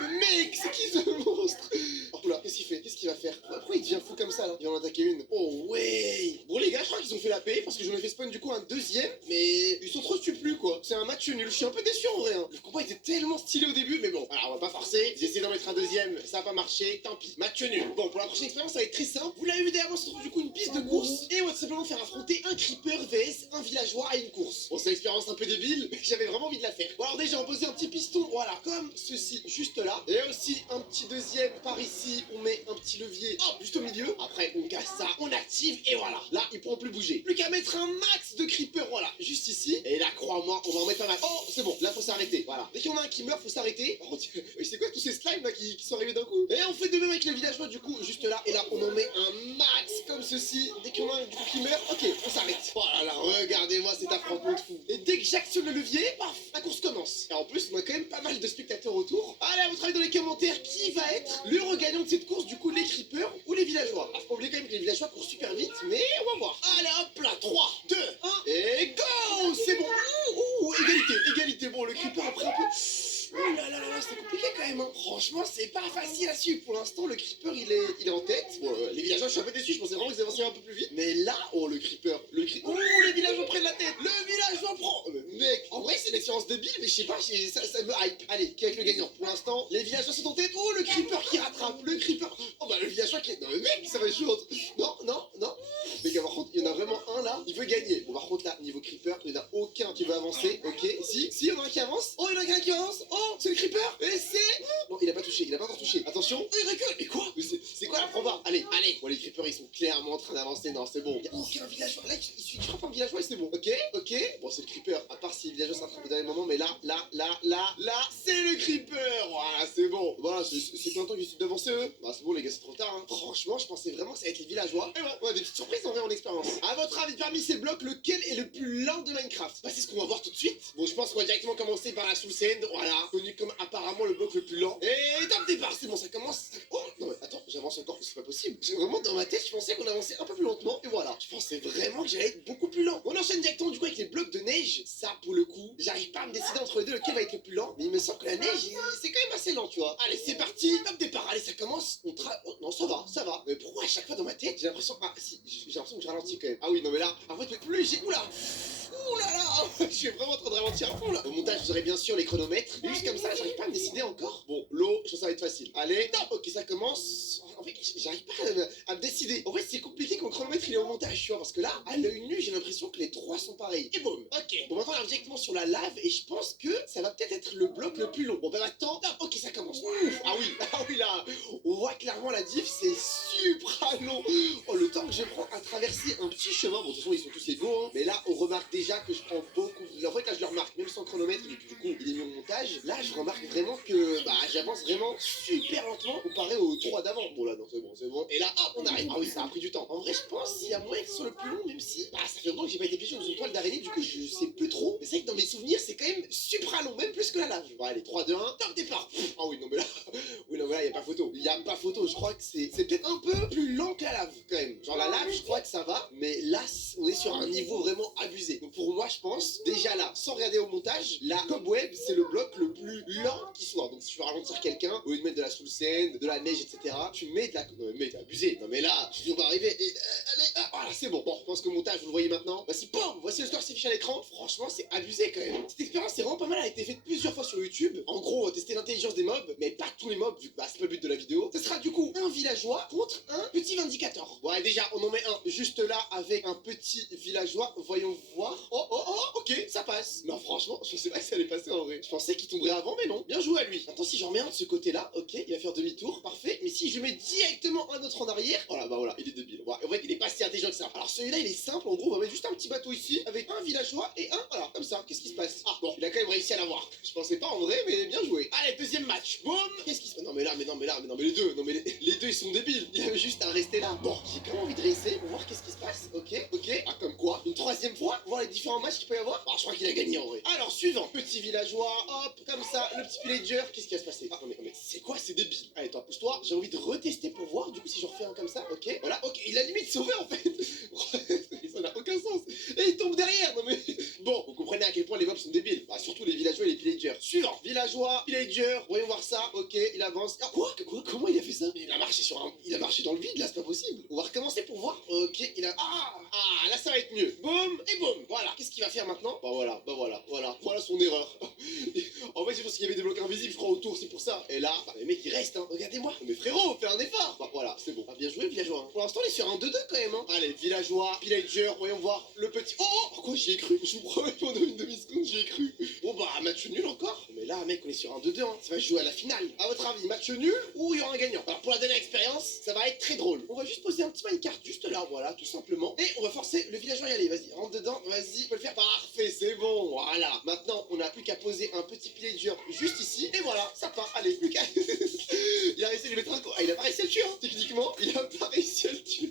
mais mec, c'est qui ce monstre? Oh là, qu'est-ce qu'il fait? Qu'est-ce qu'il va faire? Pourquoi il devient fou comme ça là? Il va en attaquer une. Oh ouais. Bon les gars, je crois que ils ont fait la paix parce que j'en ai fait spawn du coup un deuxième, mais ils sont trop stupus quoi. C'est un match nul, je suis un peu déçu en vrai. Hein. Le combat était tellement stylé au début, mais bon, voilà, on va pas forcer. J'ai essayé d'en mettre un deuxième, ça a pas marché, tant pis. Match nul. Bon, pour la prochaine expérience, ça va être très simple. Vous l'avez vu derrière moi, on se trouve du coup une piste de course et on va tout simplement faire affronter un creeper vs un villageois à une course. Bon, c'est une expérience un peu débile, mais j'avais vraiment envie de la faire. Bon, alors déjà, on posait un petit piston, voilà, comme ceci, juste là. Et aussi un petit deuxième par ici, on met un petit levier, hop, juste au milieu. Après, on casse ça, on active et voilà. Là, ils pourront plus bouger. Plus qu'à mettre un max de creeper, voilà, juste ici. Et là, crois-moi, on va en mettre un max. Oh, c'est bon, là, faut s'arrêter. Voilà. Dès qu'il y en a un qui meurt, faut s'arrêter. Oh, c'est quoi tous ces slimes là qui sont arrivés d'un coup? Et on fait de même avec les villageois, du coup, juste là. Et là, on en met un max comme ceci. Dès qu'il y en a un du coup qui meurt, ok, on s'arrête. Oh là là, regardez-moi cet affrontement de fou. Et dès que j'actionne le levier, paf, la course commence. Et en plus, on a quand même pas mal de spectateurs autour. Allez, à votre avis dans les commentaires, qui va être le regagnant de cette course, du coup, les creepers ou les villageois? Ah, faut pas oublier quand même que les villageois courent super vite, mais on va voir. Allez, hop là, 3, 2, 1, et go! C'est bon. Ouh, égalité. Bon, le creeper après un peu... Oh là là là, c'est compliqué quand même, hein. Franchement, c'est pas facile à suivre. Pour l'instant, le creeper, il est en tête. Bon, les villageois, je suis un peu déçu. Je pensais vraiment qu'ils avançaient un peu plus vite. Mais là, oh, le creeper. Oh, les villageois prennent la tête. Le villageois prend. Mec, en vrai, c'est une expérience débile, mais je sais pas, ça me hype. Allez, qui va être le gagnant? Pour l'instant, les villageois sont en tête. Oh, le creeper qui rattrape. Le creeper. Oh, bah, le villageois qui est. Non, mais mec, ça va être chaud. Non. Mais par contre, il y en a vraiment un là, il veut gagner. Bon, par contre, là, niveau creeper, il n'y en a aucun qui veut avancer. Ok, si, il y en a un qui avance. Oh, il y en a un qui avance. Oh, c'est le creeper. Et c'est. Non, il a pas touché, il a pas encore touché. Attention, oh, il recule. Mais quoi? C'est quoi la proba? Allez. Bon, les creepers, ils sont clairement en train d'avancer. Non, c'est bon. Il n'y a aucun villageois. Là, il suffit que je frappe un villageois et c'est bon. Ok. Bon, c'est le creeper. À part si les villageois s'attrapent au dernier moment, mais là, c'est le creeper. Voilà, c'est bon. Voilà, c'est combien de temps que j'essaie d'avancer eux? Bah, c'est bon, les gars, c'est trop tard. Hein. Franchement, je pensais vraiment que ça allait être les villageois. Et bon, on a des petites surprises en vrai en expérience. À votre avis, parmi ces blocs, lequel est le plus lent de Minecraft? Bah, c'est ce qu'on va voir tout de suite. Bon, je pense qu'on va directement commencer par la Soul Sand. Voilà, connu comme apparemment le bloc le plus lent. Et top départ, c'est bon, ça commence. Oh, non, mais attends, j'avance encore, c'est pas possible. Vraiment, dans ma tête, je pensais qu'on avançait un peu plus lentement. Et voilà, je pensais vraiment que j'allais être beaucoup plus lent. On enchaîne directement du coup avec les blocs de neige. Ça, pour le coup, j'arrive pas à me décider entre les deux lequel va être le plus lent. Mais il me semble que la neige, c'est quand même assez lent, tu vois. Allez, c'est parti, top départ. Allez, ça commence. Oh, non, ça va. Mais pourquoi à chaque fois dans ma tête, j'ai l'impression. Ah, si, j'ai l'impression que je ralentis quand même. Ah oui, non, mais là, en fait, plus j'ai. Oula! Ouh là là, je suis vraiment en train de ralentir à fond là. Au montage, vous aurez bien sûr les chronomètres. Mais juste comme ça, j'arrive pas à me décider encore. Bon, l'eau, je pense que ça va être facile. Allez, top. Ok, ça commence. En fait, j'arrive pas à me décider. En fait, c'est compliqué quand le chronomètre il est au montage, tu vois. Parce que là, à l'œil nu, j'ai l'impression que les trois sont pareils. Et boum. Ok. Bon, maintenant, on arrive directement sur la lave. Et je pense que ça va peut-être être le bloc le plus long. Bon, ben maintenant, top. Ok, ça commence. Ouf. Ah oui, là. On voit clairement la diff, c'est super long. Oh, le temps que je prends à traverser un petit chemin. Bon, de toute façon, ils sont tous égaux, hein. Mais là, on remarque déjà que je prends beaucoup. En fait, là, je le remarque, même sans chronomètre, et puis du coup, il est mis au montage. Là, je remarque vraiment que j'avance vraiment super lentement comparé aux 3 d'avant. Bon, là, non, c'est bon. Et là, hop, on arrive. Ah oui, ça a pris du temps. En vrai, je pense qu'il y a moyen que ce soit le plus long, même si ça fait longtemps que j'ai pas été piégé dans une toile d'araignée, du coup, je sais plus trop. Mais c'est vrai que dans mes souvenirs, c'est quand même super long, même plus que la lave. Bon, allez, 3, 2, 1, top départ. Ah oui, non, mais là, il y a pas photo. Il y a pas photo. Je crois que c'est peut-être un peu plus lent que la lave, quand même. Genre, la lave, je crois que ça va, mais là, on est sur un niveau vraiment abusé. Donc, pour moi, je pense, déjà là, sans regarder au montage, la cobweb, c'est le bloc le plus lent qui soit. Donc, si tu veux ralentir quelqu'un, au lieu de mettre de la soul sand, de la neige, etc., tu mets de la. Non, mais t'es abusé. Non, mais là, on va arriver et. Allez, voilà, c'est bon. Bon, je pense que le montage, vous le voyez maintenant. Voici, boum, voici le score qui s'affiche à l'écran. Franchement, c'est abusé quand même. Cette expérience, c'est vraiment pas mal. Elle a été faite plusieurs fois sur YouTube. En gros, on va tester l'intelligence des mobs, mais pas tous les mobs, vu que c'est pas le but de la vidéo. Ce sera du coup un villageois contre un petit vindicateur. Ouais, déjà, on en met un juste là avec un petit villageois. Voyons voir. Oh, ok, ça passe. Non, franchement, je sais pas si ça allait passer en vrai. Je pensais qu'il tomberait avant, mais non. Bien joué à lui. Attends, si j'en mets un de ce côté-là, ok, il va faire demi-tour, parfait. Mais si je mets directement un autre en arrière, voilà, il est débile. Ouais, en fait, il est pas si intelligent que ça. Alors celui-là, il est simple. En gros, on va mettre juste un petit bateau ici avec un villageois et un. Voilà, comme ça. Qu'est-ce qui se passe? Ah bon, il a quand même réussi à l'avoir. Je pensais pas en vrai, mais bien joué. Allez, deuxième match. Boum. Qu'est-ce qui se passe? Non mais là, mais les deux. Non mais les deux, ils sont débiles. Il avait juste à rester là. Bon, j'ai quand même envie de réessayer pour voir qu'est-ce qui se passe. Ok. Ah, comme quoi? Une troisième fois, voir les différents matchs qu'il peut y avoir. Ah, je crois qu'il a gagné en vrai. Alors, suivant. Petit villageois, hop, comme ça, le petit pillager. Qu'est-ce qui va se passer? Ah, non mais c'est quoi? C'est débile. Allez, toi, pousse-toi. J'ai envie de retester pour voir. Du coup, si j'en refais un comme ça, ok. Voilà, ok. Il a limite sauvé en fait. Ça n'a aucun sens. Et il tombe derrière. Non mais. Bon, vous comprenez à quel point les mobs sont débiles. Bah, surtout les villageois et les villagers. Suivant. Villageois, villager, voyons voir ça. Ok, il avance. Ah, quoi? Comment il a fait ça? Il a marché il a marché dans le vide, là, c'est pas possible. On va recommencer pour voir. Ok, il a... Ah, là, ça va être mieux. Boum, et boum. Voilà. Qu'est-ce qu'il va faire maintenant? Bah voilà. Voilà son erreur. En fait, c'est parce qu'il y avait des blocs invisibles, je crois, autour, c'est pour ça. Et là, bah, les mecs, ils restent, hein. Regardez-moi. Mais frérot, fais un effort. Bah voilà, c'est bon. Ah, bien joué, villageois. Hein. Pour l'instant, on est sur un 2-2 quand même, hein. Allez, villageois, villager, voyons voir le petit... Oh, quoi, j'y ai cru. Je vous promets, pendant une demi-seconde, j'y ai cru. Bon, bah, match nul encore. Mais là, mec, on est sur un 2-2, hein. Ça va se jouer à la finale. À votre avis, match nul ou il y aura un gagnant? Alors, pour la dernière expérience, ça va être très drôle. On va juste poser un petit minecart juste là, voilà, tout simplement. Et on va forcer le villageois à y aller. Vas-y, rentre dedans. Vas-y, on peut le faire. Parfait, c'est bon. Voilà. Maintenant, on n'a plus qu'à poser un petit pillager juste ici. Et voilà, ça part. Allez, plus qu'à... Il a réussi à lui mettre un coup. Ah, il a pas réussi à le tuer, hein. Techniquement, il a pas réussi à le tuer.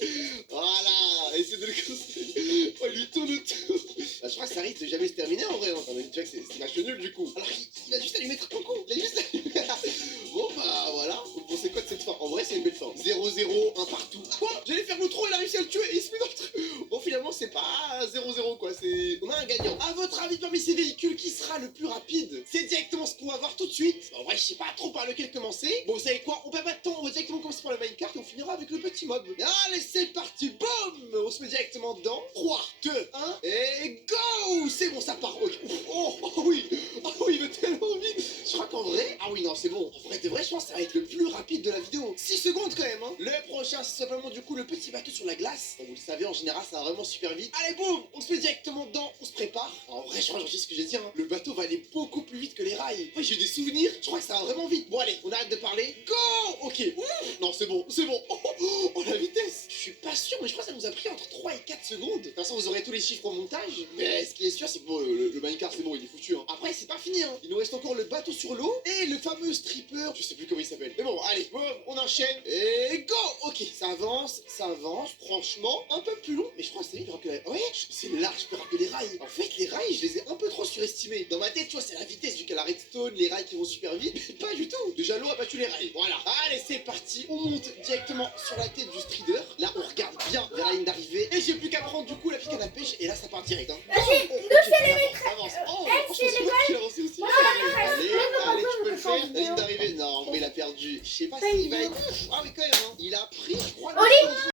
Voilà, essaie de le construire. Oh, il lui tourne autour. Bah, je crois que ça risque de jamais se terminer en vrai. Hein. Tu vois que c'est match nul du coup. Alors, il a juste à lui mettre un coup. Il a juste à lui mettre... Bon, bah voilà. Vous pensez quoi de cette fin? En vrai, c'est une belle fin. 0-0, un partout. Quoi? J'allais faire l'outro, il a réussi à le tuer et il se met dans le truc. Bon, finalement, c'est pas 0-0 quoi. On a un gagnant. À votre avis, parmi ces véhicules, qui sera le plus rapide? C'est directement ce qu'on va voir tout de suite. En vrai, je sais pas trop par lequel commencer. Bon, vous savez quoi? On perd pas de temps. On va directement commencer par le minecart et on finira avec le petit mob. Allez, c'est parti. Boum! On se met directement dedans. 3, 2, 1 et go! C'est bon, ça part. Okay. Oh oui. Oh oui, il va tellement vite. Je crois qu'en vrai... Ah oui, non, c'est bon. En vrai, de vrai, je pense que ça va être le plus rapide de la vidéo. 6 secondes quand même, hein. Le prochain, c'est simplement du coup le petit bateau sur la glace. Comme vous le savez, en général, ça va vraiment super vite. Allez, boum! On se met directement dedans. On se prépare. En vrai, je crois que j'en sais ce que j'ai dit, hein. Le bateau va aller beaucoup plus vite que les rails. Ouais, j'ai des souvenirs. Je crois que ça va vraiment vite. Bon, allez, on arrête de parler. Go! Ok. Ouf. Non, c'est bon. C'est bon. Oh, la vitesse. Je suis pas sûr, mais je crois que ça nous a pris entre 3 et 4 secondes. De toute façon, vous aurez tous les chiffres au montage. Mais ce qui est sûr, c'est que bon, le minecart, c'est bon, il est foutu, hein. Après, c'est pas fini, hein. Il nous reste encore le bateau sur l'eau et le fameux stripper. Je sais plus comment il s'appelle. Mais bon, allez, boum, on enchaîne. Et go! Ok, ça avance. Franchement, un peu plus long. Mais je crois que c'est plus rapide que... Ouais, c'est large, plus rapide que les rails. En fait, les rails, je les ai un peu trop surestimés. Dans ma tête, tu vois, c'est la vitesse, vu qu'à la redstone, les rails qui vont super vite. Mais pas du tout. Déjà, l'eau a battu les rails. Voilà. Allez, c'est parti. On monte directement sur la tête du strider. Là, on regarde bien vers la ligne d'arrivée. Et j'ai plus qu'à prendre du coup la pique à la pêche. Et là, ça part direct. Hein. Vas-y, nous c'est les maîtres. Avance. Oh, c'est je pense qu'il a avancé aussi. Allez, tu peux le faire. La ligne d'arrivée. Non, mais il a perdu. Je sais pas s'il va être... Ah oui, quand même. Hein. Il a pris, je crois...